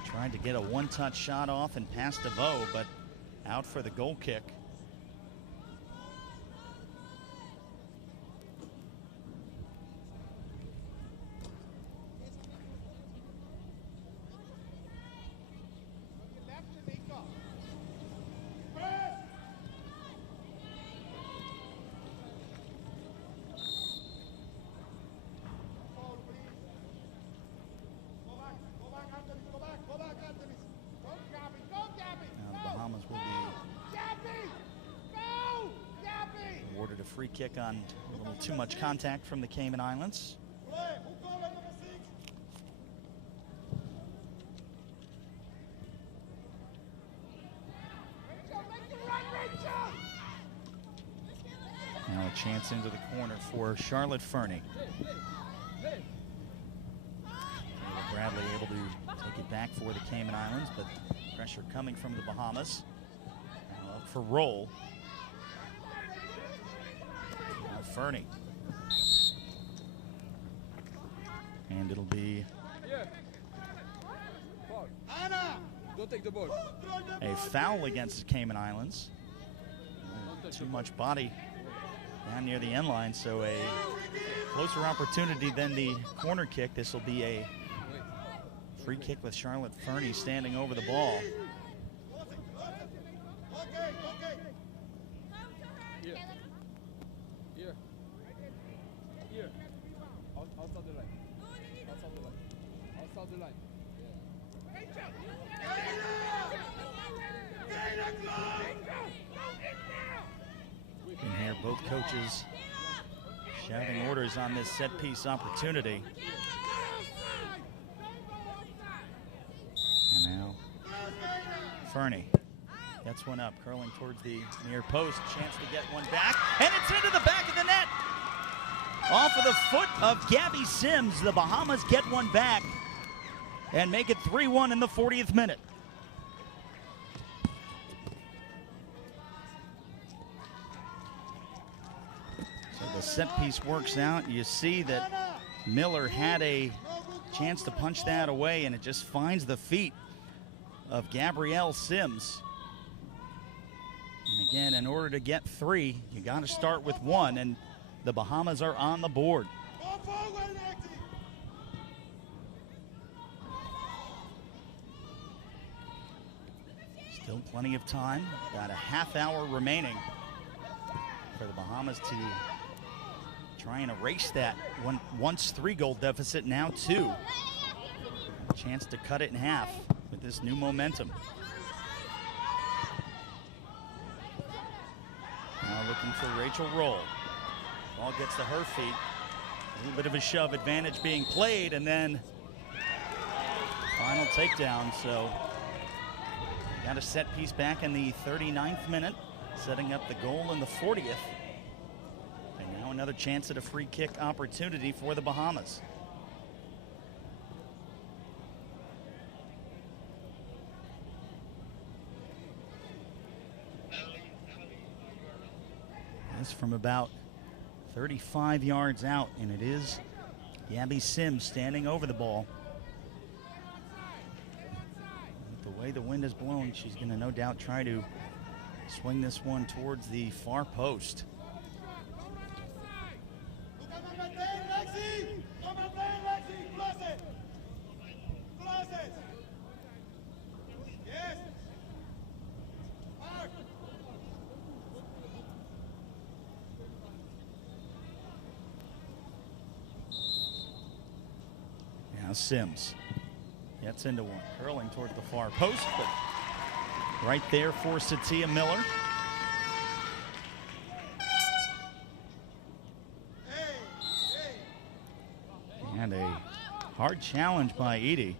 trying to get a one-touch shot off and past DeVoe, but out for the goal kick. Free kick on a little too much contact from the Cayman Islands. Now a chance into the corner for Charlotte Fernie. Bradley able to take it back for the Cayman Islands, but pressure coming from the Bahamas. Now up for Roll. Fernie. And it'll be Don't take the ball. a foul against the Cayman Islands. Too much body down near the end line, so a closer opportunity than the corner kick. This will be a free kick with Charlotte Fernie standing over the ball. Outside the line. Outside the line. Outside the line. And here both coaches shouting orders on this set piece opportunity. And now Fernie gets one up, curling towards the near post. Chance to get one back, and it's into the back of the net. Off of the foot of Gabby Sims, the Bahamas get one back and make it 3-1 in the 40th minute. So the set piece works out. You see that Miller had a chance to punch that away, and it just finds the feet of Gabrielle Sims. And again, in order to get 3, you got to start with 1, and the Bahamas are on the board. Still plenty of time, about a half hour remaining for the Bahamas to try and erase that once 3-goal deficit, now 2. A chance to cut it in half with this new momentum. Now looking for Rachel Roll. Ball gets to her feet. A little bit of a shove, advantage being played, and then final takedown. So got a set piece back in the 39th minute, setting up the goal in the 40th. And now another chance at a free kick opportunity for the Bahamas. This from about 35 yards out, and it is Gabby Sims standing over the ball. With the way the wind is blowing, she's going to no doubt try to swing this one towards the far post. Now Sims gets into one, curling towards the far post, but right there for Satia Miller. And a hard challenge by Edie.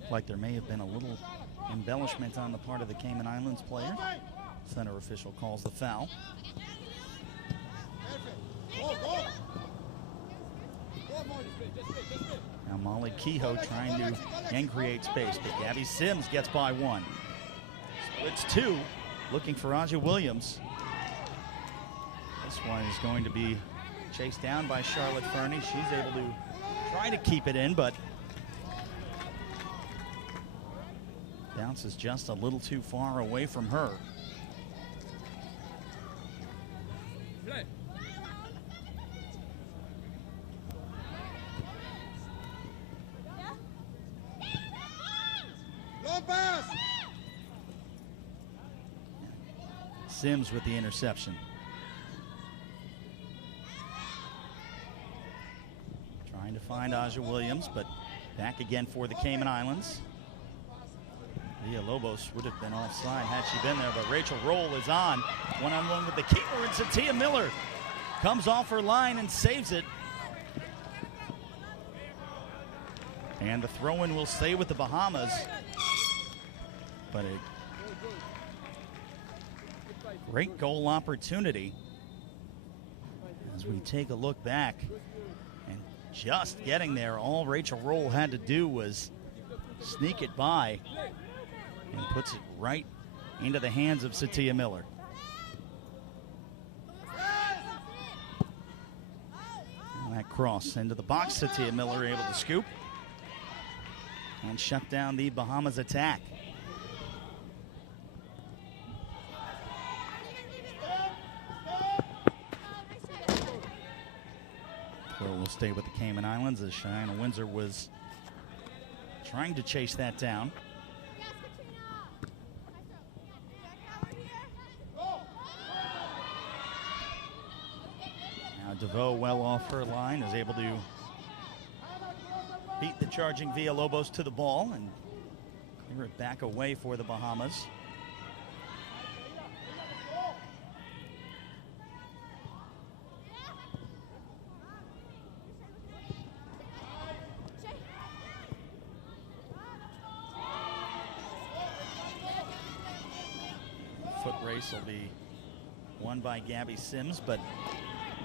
Looked like there may have been a little embellishment on the part of the Cayman Islands player. Center official calls the foul. Now Molly Kehoe trying to again create space, but Gabby Sims gets by 1. Splits 2, looking for Aja Williams. This one is going to be chased down by Charlotte Fernie. She's able to try to keep it in, but bounces just a little too far away from her. Sims with the interception. Trying to find Aja Williams, but back again for the Cayman Islands. Villalobos would have been offside had she been there, but Rachel Roll is on. One-on-one with the keeper, and Satia Miller comes off her line and saves it. And the throw-in will stay with the Bahamas. But a great goal opportunity as we take a look back. And just getting there, all Rachel Roll had to do was sneak it by and puts it right into the hands of Satia Miller. And that cross into the box, Satia Miller able to scoop and shut down the Bahamas attack. Will stay with the Cayman Islands as Cheyenne Windsor was trying to chase that down. Now DeVoe, well off her line, is able to beat the charging Villalobos to the ball and clear it back away for the Bahamas. race will be won by Gabby Sims, but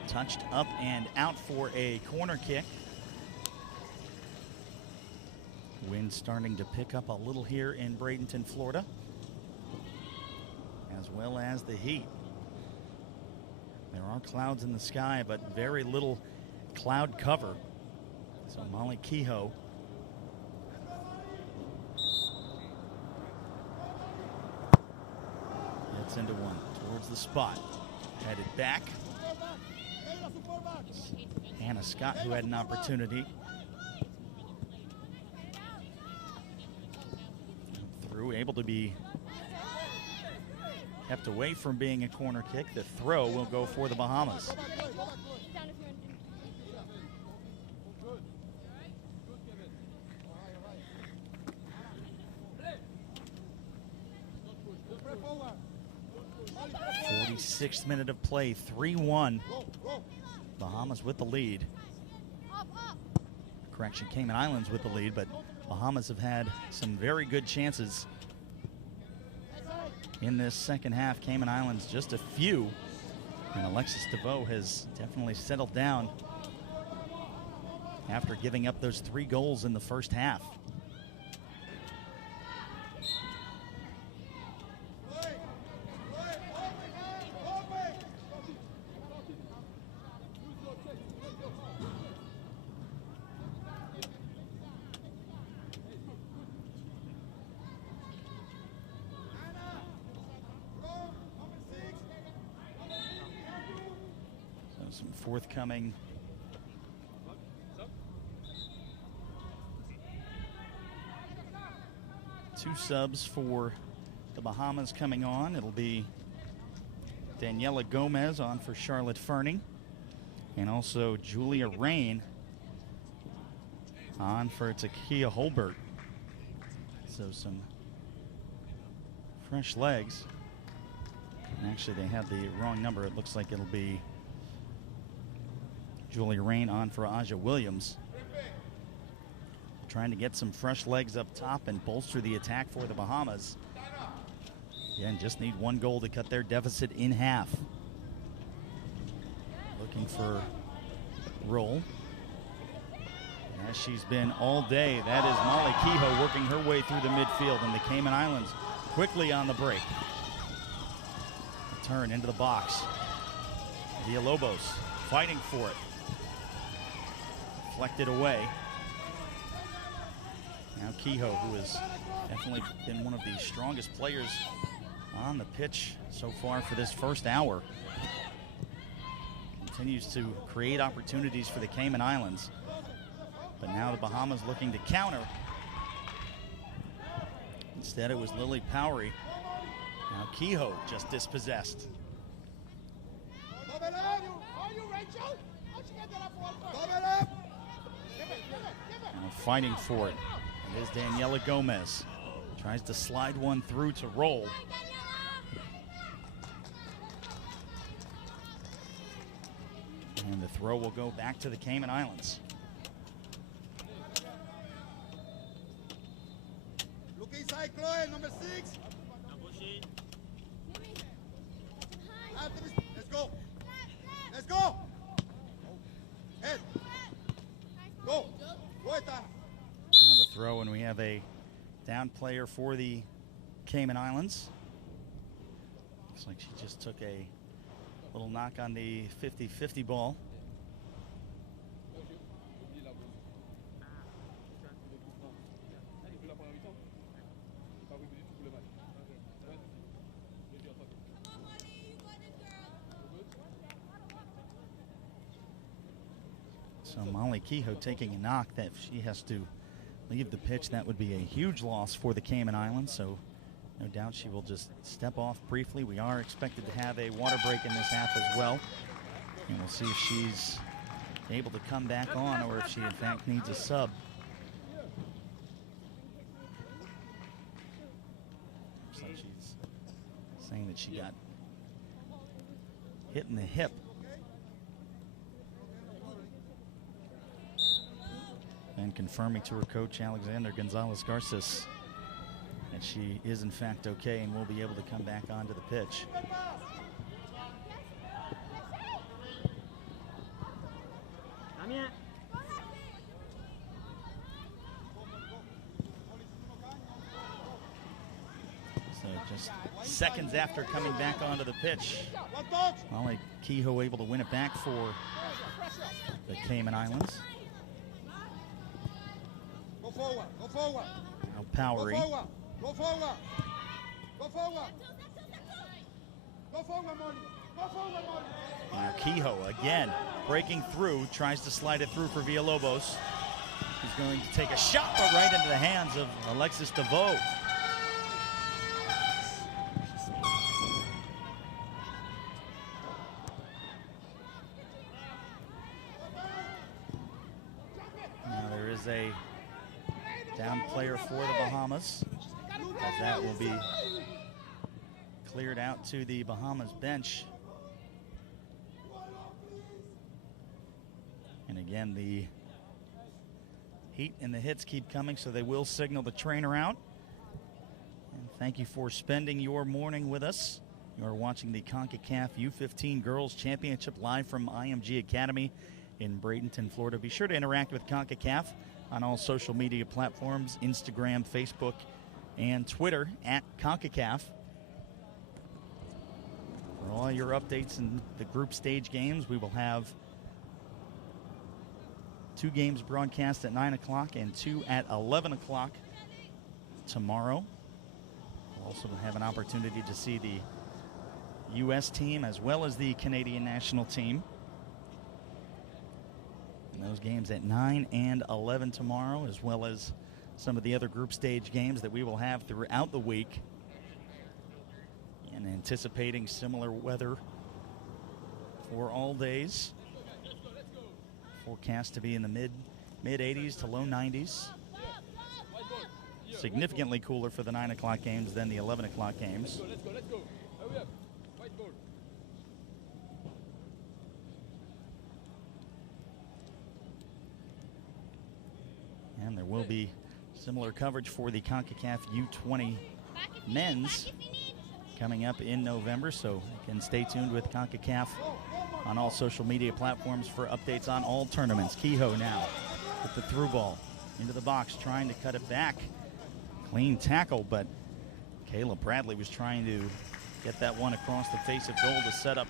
touched up and out for a corner kick. Wind starting to pick up a little here in Bradenton, Florida, as well as the heat. There are clouds in the sky, but very little cloud cover. So Molly Kehoe gets into one towards the spot. Headed back. Hannah Scott, who had an opportunity. Through, able to be kept away from being a corner kick. The throw will go for the Bahamas. Sixth minute of play, 3-1. Bahamas with the lead. Correction, Cayman Islands with the lead, but Bahamas have had some very good chances in this second half. Cayman Islands just a few, and Alexis DeVoe has definitely settled down after giving up those 3 goals in the first half. Some forthcoming two subs for the Bahamas coming on. It'll be Daniela Gomez on for Charlotte Ferning, and also Julia Rain on for Takia Holbert. So some fresh legs. And actually, they had the wrong number. It looks like it'll be Julia Rain on for Aja Williams. Trying to get some fresh legs up top and bolster the attack for the Bahamas. Again, just need 1 goal to cut their deficit in half. Looking for roll. As she's been all day, that is Molly Kehoe working her way through the midfield, and the Cayman Islands quickly on the break. Turn into the box. Villalobos fighting for it. Deflected away. Now Kehoe, who has definitely been one of the strongest players on the pitch so far for this first hour, continues to create opportunities for the Cayman Islands. But now the Bahamas looking to counter. Instead, it was Lily Powery. Now Kehoe just dispossessed. Now fighting for it. It is Daniela Gomez. Tries to slide one through to roll. And the throw will go back to the Cayman Islands. Look inside, Chloe, number 6. Let's go. Let's go. Head. Go. Go, Etana. Now the throw, and we have a down player for the Cayman Islands. Looks like she just took a little knock on the 50-50 ball. So Molly Kehoe taking a knock that if she has to leave the pitch, that would be a huge loss for the Cayman Islands. So no doubt she will just step off briefly. We are expected to have a water break in this half as well. And we'll see if she's able to come back on or if she in fact needs a sub. Looks like she's saying that she got hit in the hip. And confirming to her coach, Alexander Gonzalez Garces, that she is in fact okay and will be able to come back onto the pitch. So just seconds after coming back onto the pitch, Molly Kehoe able to win it back for the Cayman Islands. Go forward, go forward. Now Powery. Go forward, go forward. Go forward. Go forward, Molly. Go forward, Molly. Now Kehoe again breaking through, tries to slide it through for Villalobos. He's going to take a shot, but right into the hands of Alexis DeVoe. Now there is a down player for the Bahamas, as that will be cleared out to the Bahamas bench. And again, the heat and the hits keep coming, so they will signal the trainer out. And thank you for spending your morning with us. You are watching the Concacaf U15 Girls Championship live from IMG Academy in Bradenton, Florida. Be sure to interact with Concacaf on all social media platforms, Instagram, Facebook, and Twitter at Concacaf. For all your updates in the group stage games, we will have 2 games broadcast at 9 o'clock and 2 at 11 o'clock tomorrow. We'll also have an opportunity to see the U.S. team as well as the Canadian national team. And those games at 9 and 11 tomorrow, as well as some of the other group stage games that we will have throughout the week. And anticipating similar weather for all days. Forecast to be in the mid 80s to low 90s. Significantly cooler for the 9 o'clock games than the 11 o'clock games. Let's go. Hurry up. White ball. And there will be similar coverage for the CONCACAF U20 men's coming up in November, so you can stay tuned with CONCACAF on all social media platforms for updates on all tournaments. Kehoe now with the through ball into the box, trying to cut it back. Clean tackle, but Kayla Bradley was trying to get that one across the face of goal to set up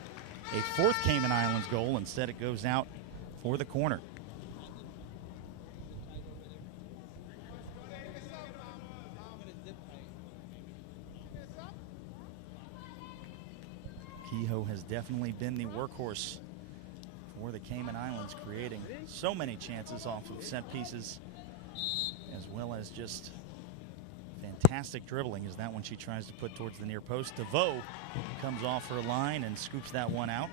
a 4th Cayman Islands goal. Instead, it goes out for the corner. Kehoe has definitely been the workhorse for the Cayman Islands, creating so many chances off of set pieces, as well as just fantastic dribbling, as that one she tries to put towards the near post. DeVoe comes off her line and scoops that one out.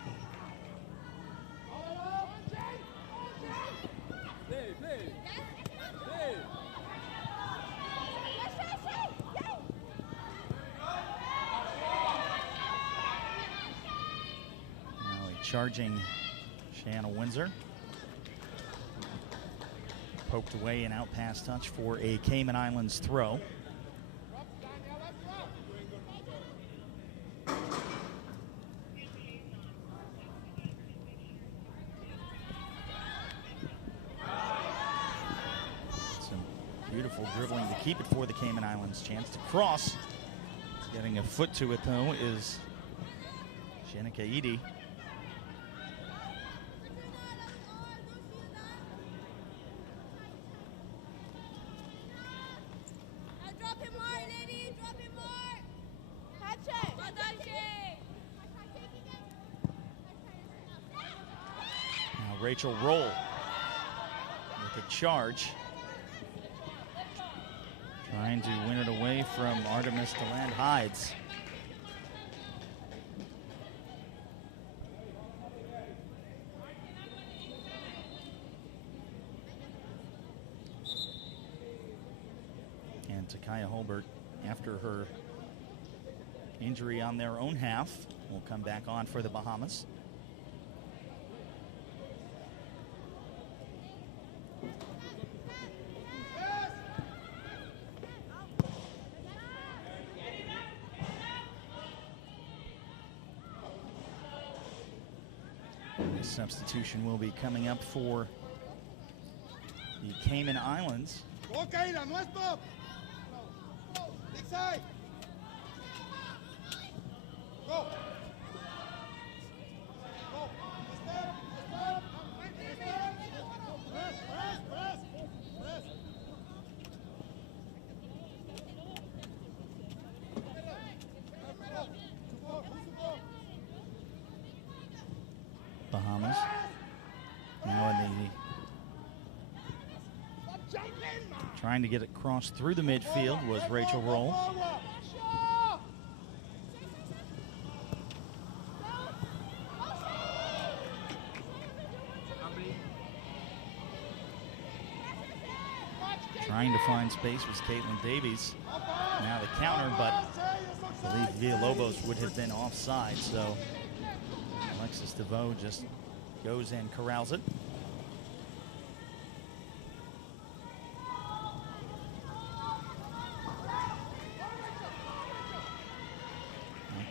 Now a charging Shanna Windsor. Poked away and out pass touch for a Cayman Islands throw. Some beautiful dribbling to keep it for the Cayman Islands. Chance to cross. Getting a foot to it though is Shanika Edie. Rachel Roll with a charge. Trying to win it away from Artemis DeLand Hides. And Takaya Holbert, after her injury on their own half, will come back on for the Bahamas. A substitution will be coming up for the Cayman Islands. Go, Kaira, no stop. Big side. Go. Go. Step. Step. Press. Press. Press. Bahamas. Now in the trying to get it crossed through the midfield was Rachel Roll. Trying to find space was Caitlin Davies. Now the counter, but I believe Villalobos would have been offside, so Alexis DeVoe just goes and corrals it.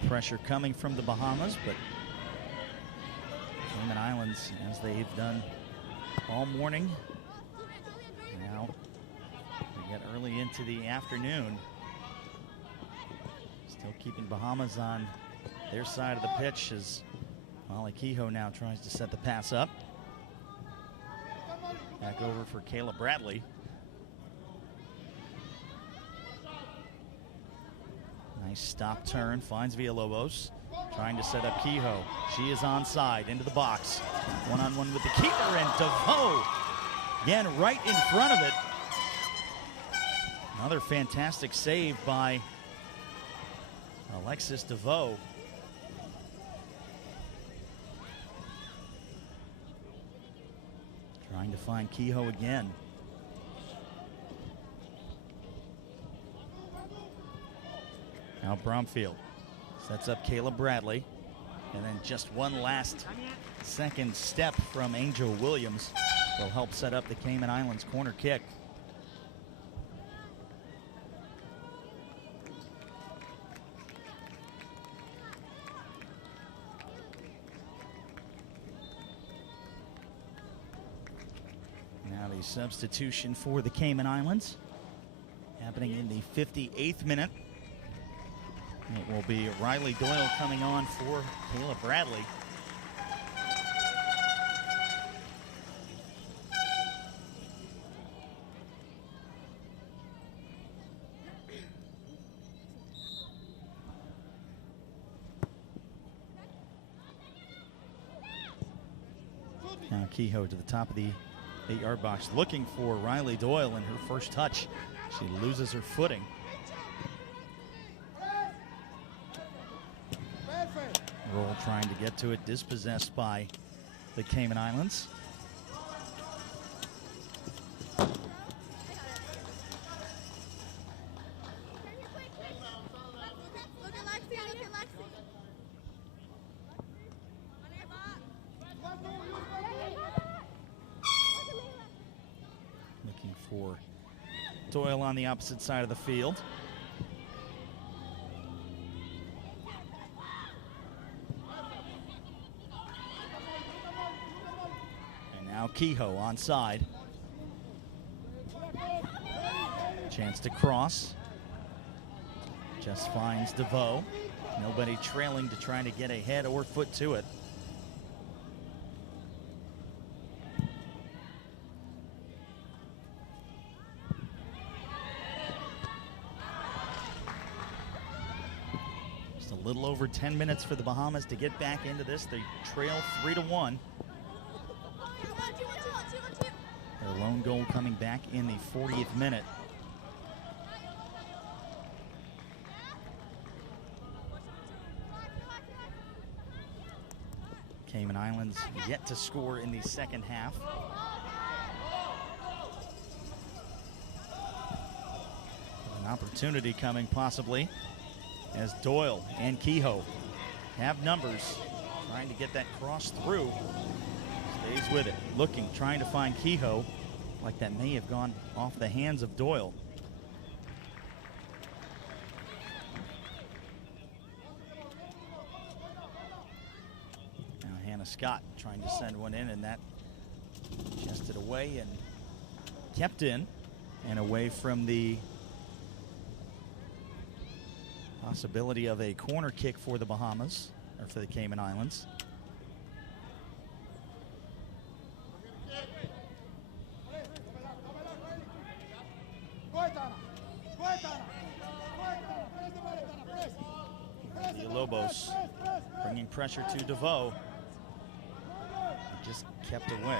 Pressure coming from the Bahamas, but Cayman Islands, as they've done all morning, now we get early into the afternoon, still keeping Bahamas on their side of the pitch as Molly Kehoe now tries to set the pass up. Back over for Kayla Bradley. Nice stop turn, finds Villalobos, trying to set up Kehoe. She is onside, into the box. One-on-one with the keeper, and DeVoe, again, right in front of it. Another fantastic save by Alexis DeVoe. Trying to find Kehoe again. Now Bromfield sets up Kayla Bradley, and then just one last second step from Angel Williams will help set up the Cayman Islands corner kick. Now the substitution for the Cayman Islands happening in the 58th minute. It will be Riley Doyle coming on for Kayla Bradley. Now Kehoe to the top of the 8-yard box, looking for Riley Doyle in her first touch. She loses her footing. Roll trying to get to it, dispossessed by the Cayman Islands. Looking for Doyle on the opposite side of the field. Now Kehoe onside. Chance to cross. Just finds DeVoe. Nobody trailing to try to get a head or foot to it. Just a little over 10 minutes for the Bahamas to get back into this. They trail 3-1. Their lone goal coming back in the 40th minute. Cayman Islands yet to score in the second half. An opportunity coming possibly as Doyle and Kehoe have numbers, trying to get that cross through. Stays with it, looking, trying to find Kehoe. Like that may have gone off the hands of Doyle. Now Hannah Scott trying to send one in, and that chested away and kept in and away from the possibility of a corner kick for the Bahamas, or for the Cayman Islands. Villalobos bringing pressure to DeVoe. He just kept away.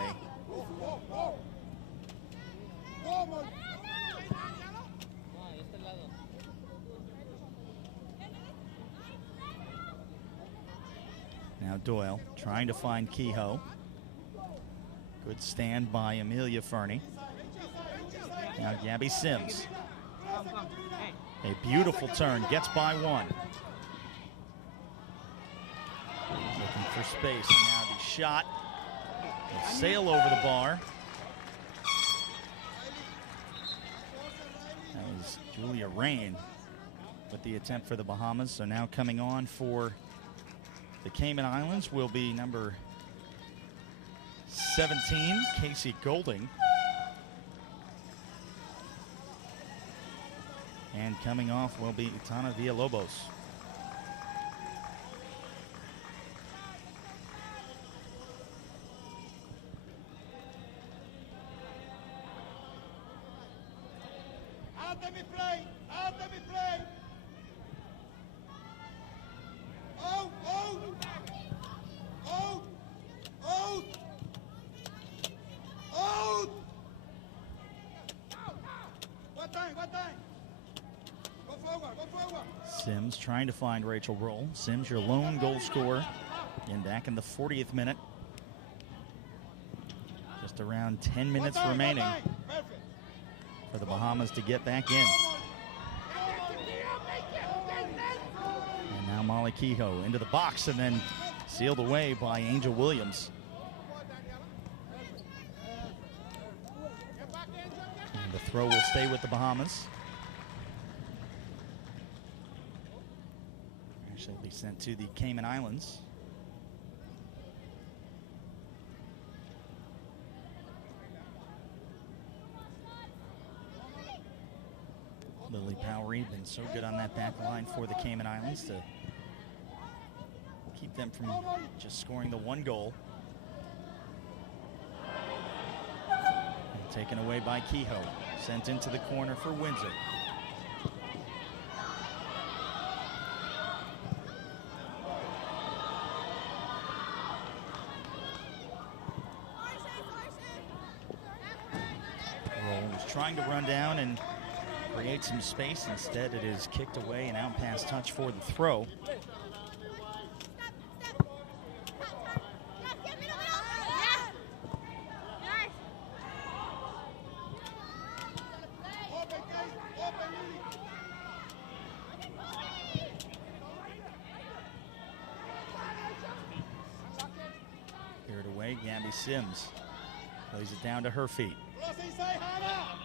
Now Doyle trying to find Kehoe. Good stand by Amelia Fernie. Now Gabby Sims. A beautiful turn, gets by one. Looking for space, and now the shot will sail over the bar. That was Julia Rain with the attempt for the Bahamas. So now coming on for the Cayman Islands will be number 17, Casey Golding. And coming off will be Itana Villalobos. Out of me play! Out of me play! Out! Out! Out! Out! Out! What time? What time? Go forward! Go forward! Sims trying to find Rachel Roll. Sims, your lone goal scorer, and back in the 40th minute. Just around 10 minutes remaining for the Bahamas to get back in. And now Molly Kehoe into the box and then sealed away by Angel Williams. And the throw will stay with the Bahamas. Actually, it'll be sent to the Cayman Islands. Lily Powery been so good on that back line for the Cayman Islands to keep them from just scoring the one goal. And taken away by Kehoe. Sent into the corner for Windsor. Roll was trying to run down and create some space. Instead, it is kicked away and out pass touch for the throw. Cleared away, Gabby Sims plays it down to her feet. Close inside, Hannah!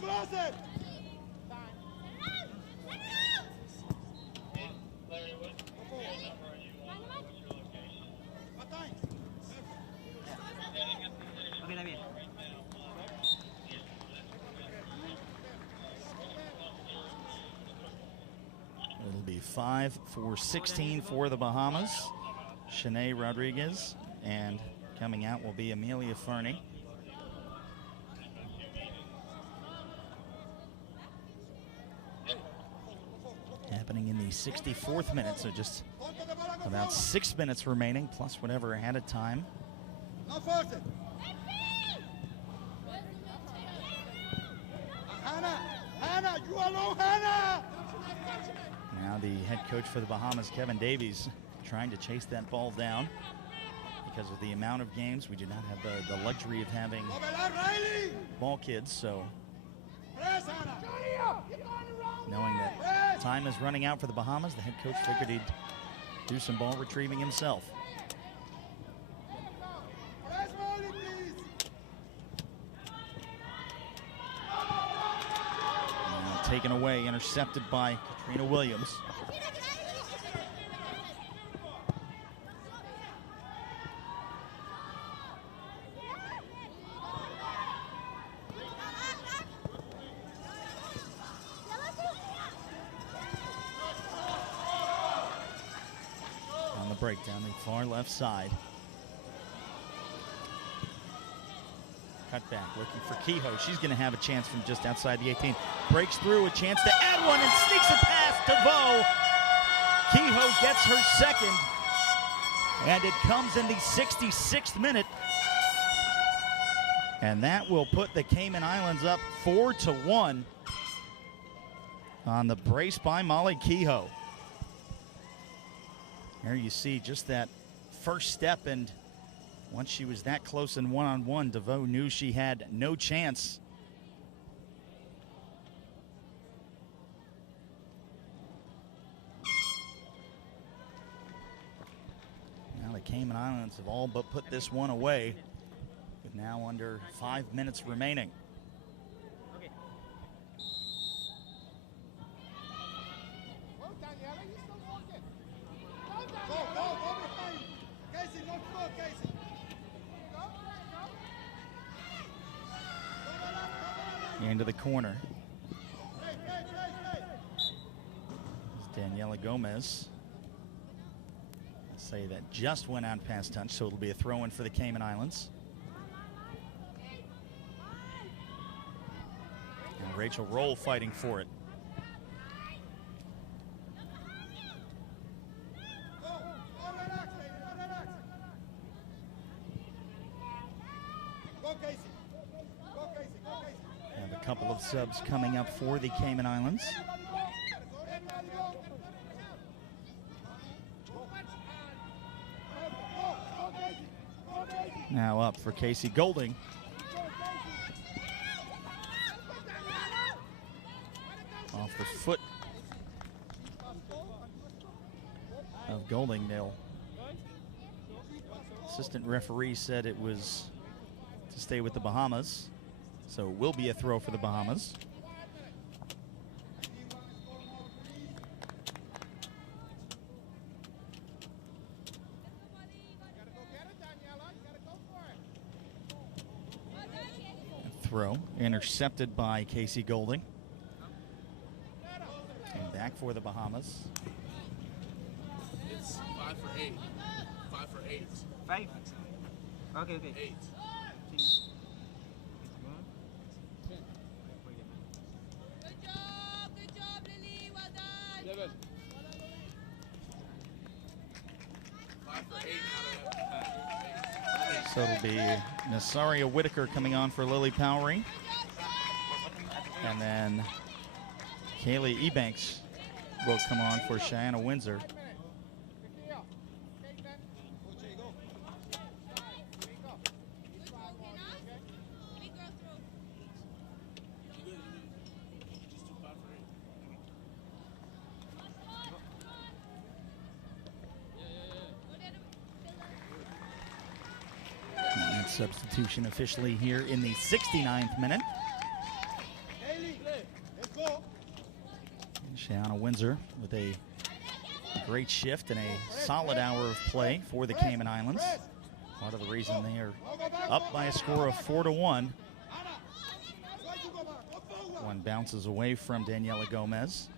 Close it! What time? Okay, está bien. It'll be 5 for 16 for the Bahamas. Shanae Rodriguez, and coming out will be Amelia Fernie. Happening in the 64th minute, so just about 6 minutes remaining, plus whatever added time. No force it! Hannah! Hannah! You alone, Hannah! Now the head coach for the Bahamas, Kevin Davies, trying to chase that ball down. Because of the amount of games, we do not have the luxury of having ball kids, so knowing that time is running out for the Bahamas, the head coach figured he'd do some ball retrieving himself. Now taken away, intercepted by Katrina Williams. break down the far left side. Cut back, looking for Kehoe. She's going to have a chance from just outside the 18. Breaks through, a chance to add one, and sneaks it past DeVoe. Kehoe gets her second, and it comes in the 66th minute. And that will put the Cayman Islands up 4-1 on the brace by Molly Kehoe. There you see just that first step, and once she was that close in one-on-one, DeVoe knew she had no chance. Now the Cayman Islands have all but put this one away, with now under 5 minutes remaining. Go, Daniela, you still walking. Go behind. Casey, not go, Casey. Into the corner. Daniela Gomez. Say that just went out past touch, so it'll be a throw-in for the Cayman Islands. And Rachel Roll fighting for it. Have a couple of subs coming up for the Cayman Islands. Now up for Casey Golding. Off the foot of Golding. Assistant referee said it was to stay with the Bahamas, so it will be a throw for the Bahamas. Throw intercepted by Casey Golding. And back for the Bahamas. It's 5 for 8. 5 for 8. 5. Okay. 8. Good job, Lily. Well done. 11. 5 for 8 out of 8. So it'll be Nasaria Whitaker coming on for Lily Powery. And then Kaylee Ebanks will come on for Cheyenne Windsor. Substitution officially here in the 69th minute. Cheyenne Windsor with a great shift and a solid hour of play for the Cayman Islands. Part of the reason they are up by a score of 4-1. One bounces away from Daniela Gomez.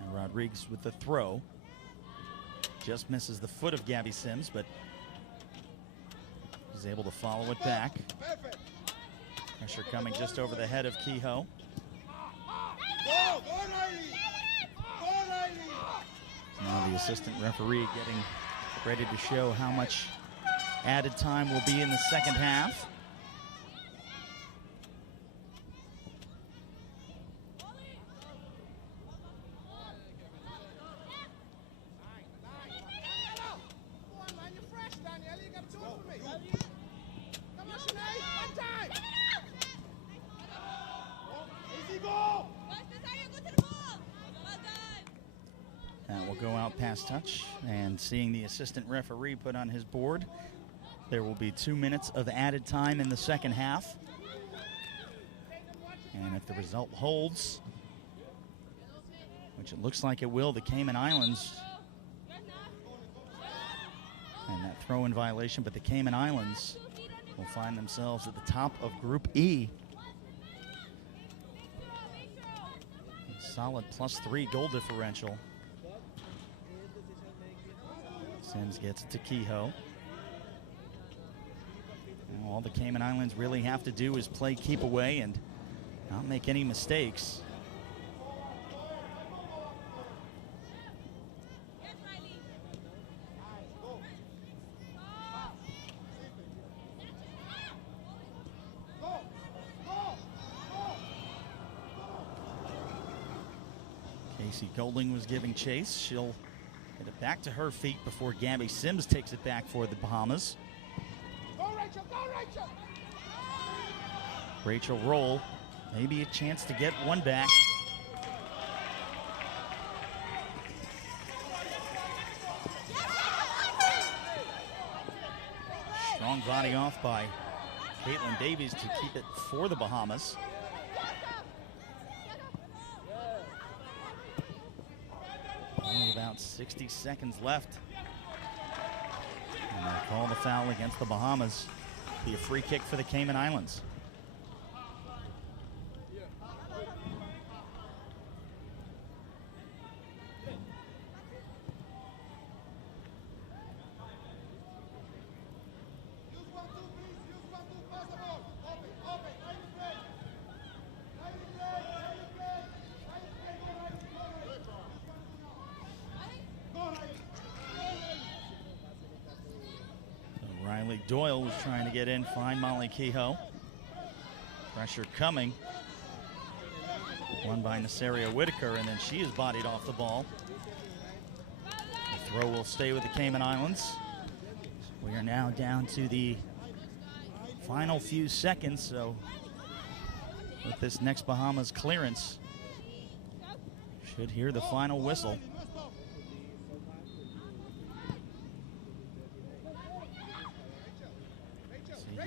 And Rodriguez with the throw. Just misses the foot of Gabby Sims, but is able to follow it back. Pressure coming just over the head of Kehoe. Now the assistant referee getting ready to show how much added time will be in the second half. Touch, and seeing the assistant referee put on his board, there will be 2 minutes of added time in the second half. And if the result holds, which it looks like it will, the Cayman Islands, and that throw in violation, but the Cayman Islands will find themselves at the top of Group E. Solid +3 goal differential. Sims gets it to Kehoe. All the Cayman Islands really have to do is play keep away and not make any mistakes. Casey Golding was giving chase. She'll get it back to her feet before Gabby Sims takes it back for the Bahamas. Go, Rachel! Go, Rachel! Rachel roll. Maybe a chance to get one back. Strong body off by Caitlin Davies to keep it for the Bahamas. Only about 60 seconds left. And they call the foul against the Bahamas. Be a free kick for the Cayman Islands. Doyle was trying to get in, find Molly Kehoe. Pressure coming. Won by Nassaria Whitaker, and then she is bodied off the ball. The throw will stay with the Cayman Islands. We are now down to the final few seconds, so with this next Bahamas clearance, should hear the final whistle.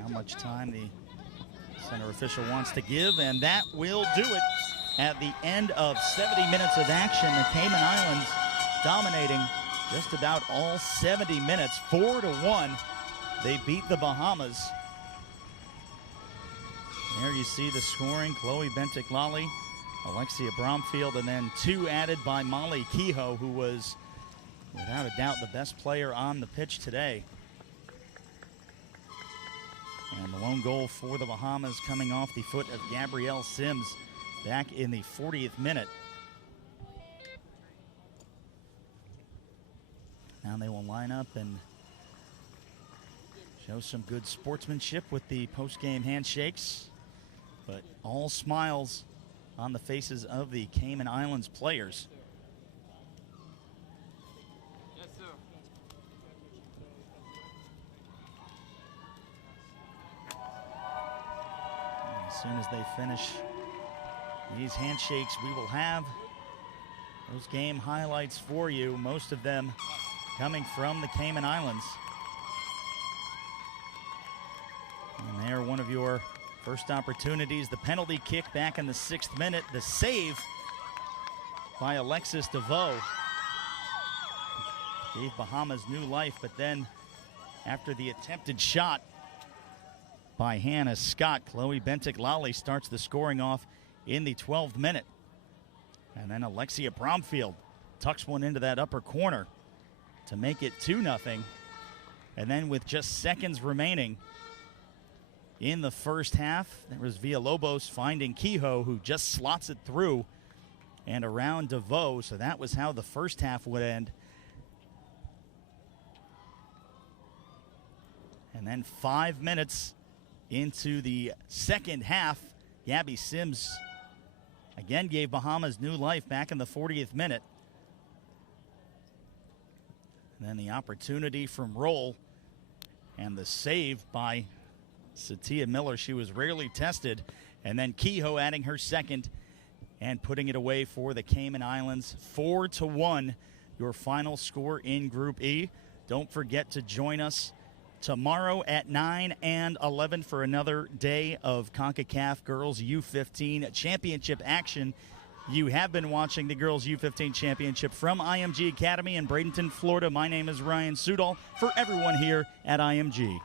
How much time the center official wants to give, and that will do it. At the end of 70 minutes of action, the Cayman Islands dominating just about all 70 minutes, 4-1. They beat the Bahamas. There you see the scoring: Chloe Bentic-Lally, Alexia Bromfield, and then 2 added by Molly Kehoe, who was without a doubt the best player on the pitch today. And the lone goal for the Bahamas coming off the foot of Gabrielle Sims back in the 40th minute. Now they will line up and show some good sportsmanship with the post-game handshakes, but all smiles on the faces of the Cayman Islands players. As soon as they finish these handshakes, we will have those game highlights for you, most of them coming from the Cayman Islands. And there, one of your first opportunities, the penalty kick back in the 6th minute, the save by Alexis DeVoe gave Bahamas new life, but then after the attempted shot by Hannah Scott, Chloe Bentic-Lally starts the scoring off in the 12th minute. And then Alexia Bromfield tucks one into that upper corner to make it 2-0. And then with just seconds remaining in the first half, there was Villalobos finding Kehoe, who just slots it through and around DeVoe. So that was how the first half would end. And then 5 minutes into the second half, Gabby Sims again gave Bahamas new life back in the 40th minute. And then the opportunity from Roll and the save by Satia Miller. She was rarely tested. And then Kehoe adding her second and putting it away for the Cayman Islands. 4-1, your final score in Group E. Don't forget to join us tomorrow at 9 and 11 for another day of Concacaf Girls U15 Championship action. You have been watching the Girls U15 Championship from IMG Academy in Bradenton, Florida. My name is Ryan Sudol for everyone here at IMG.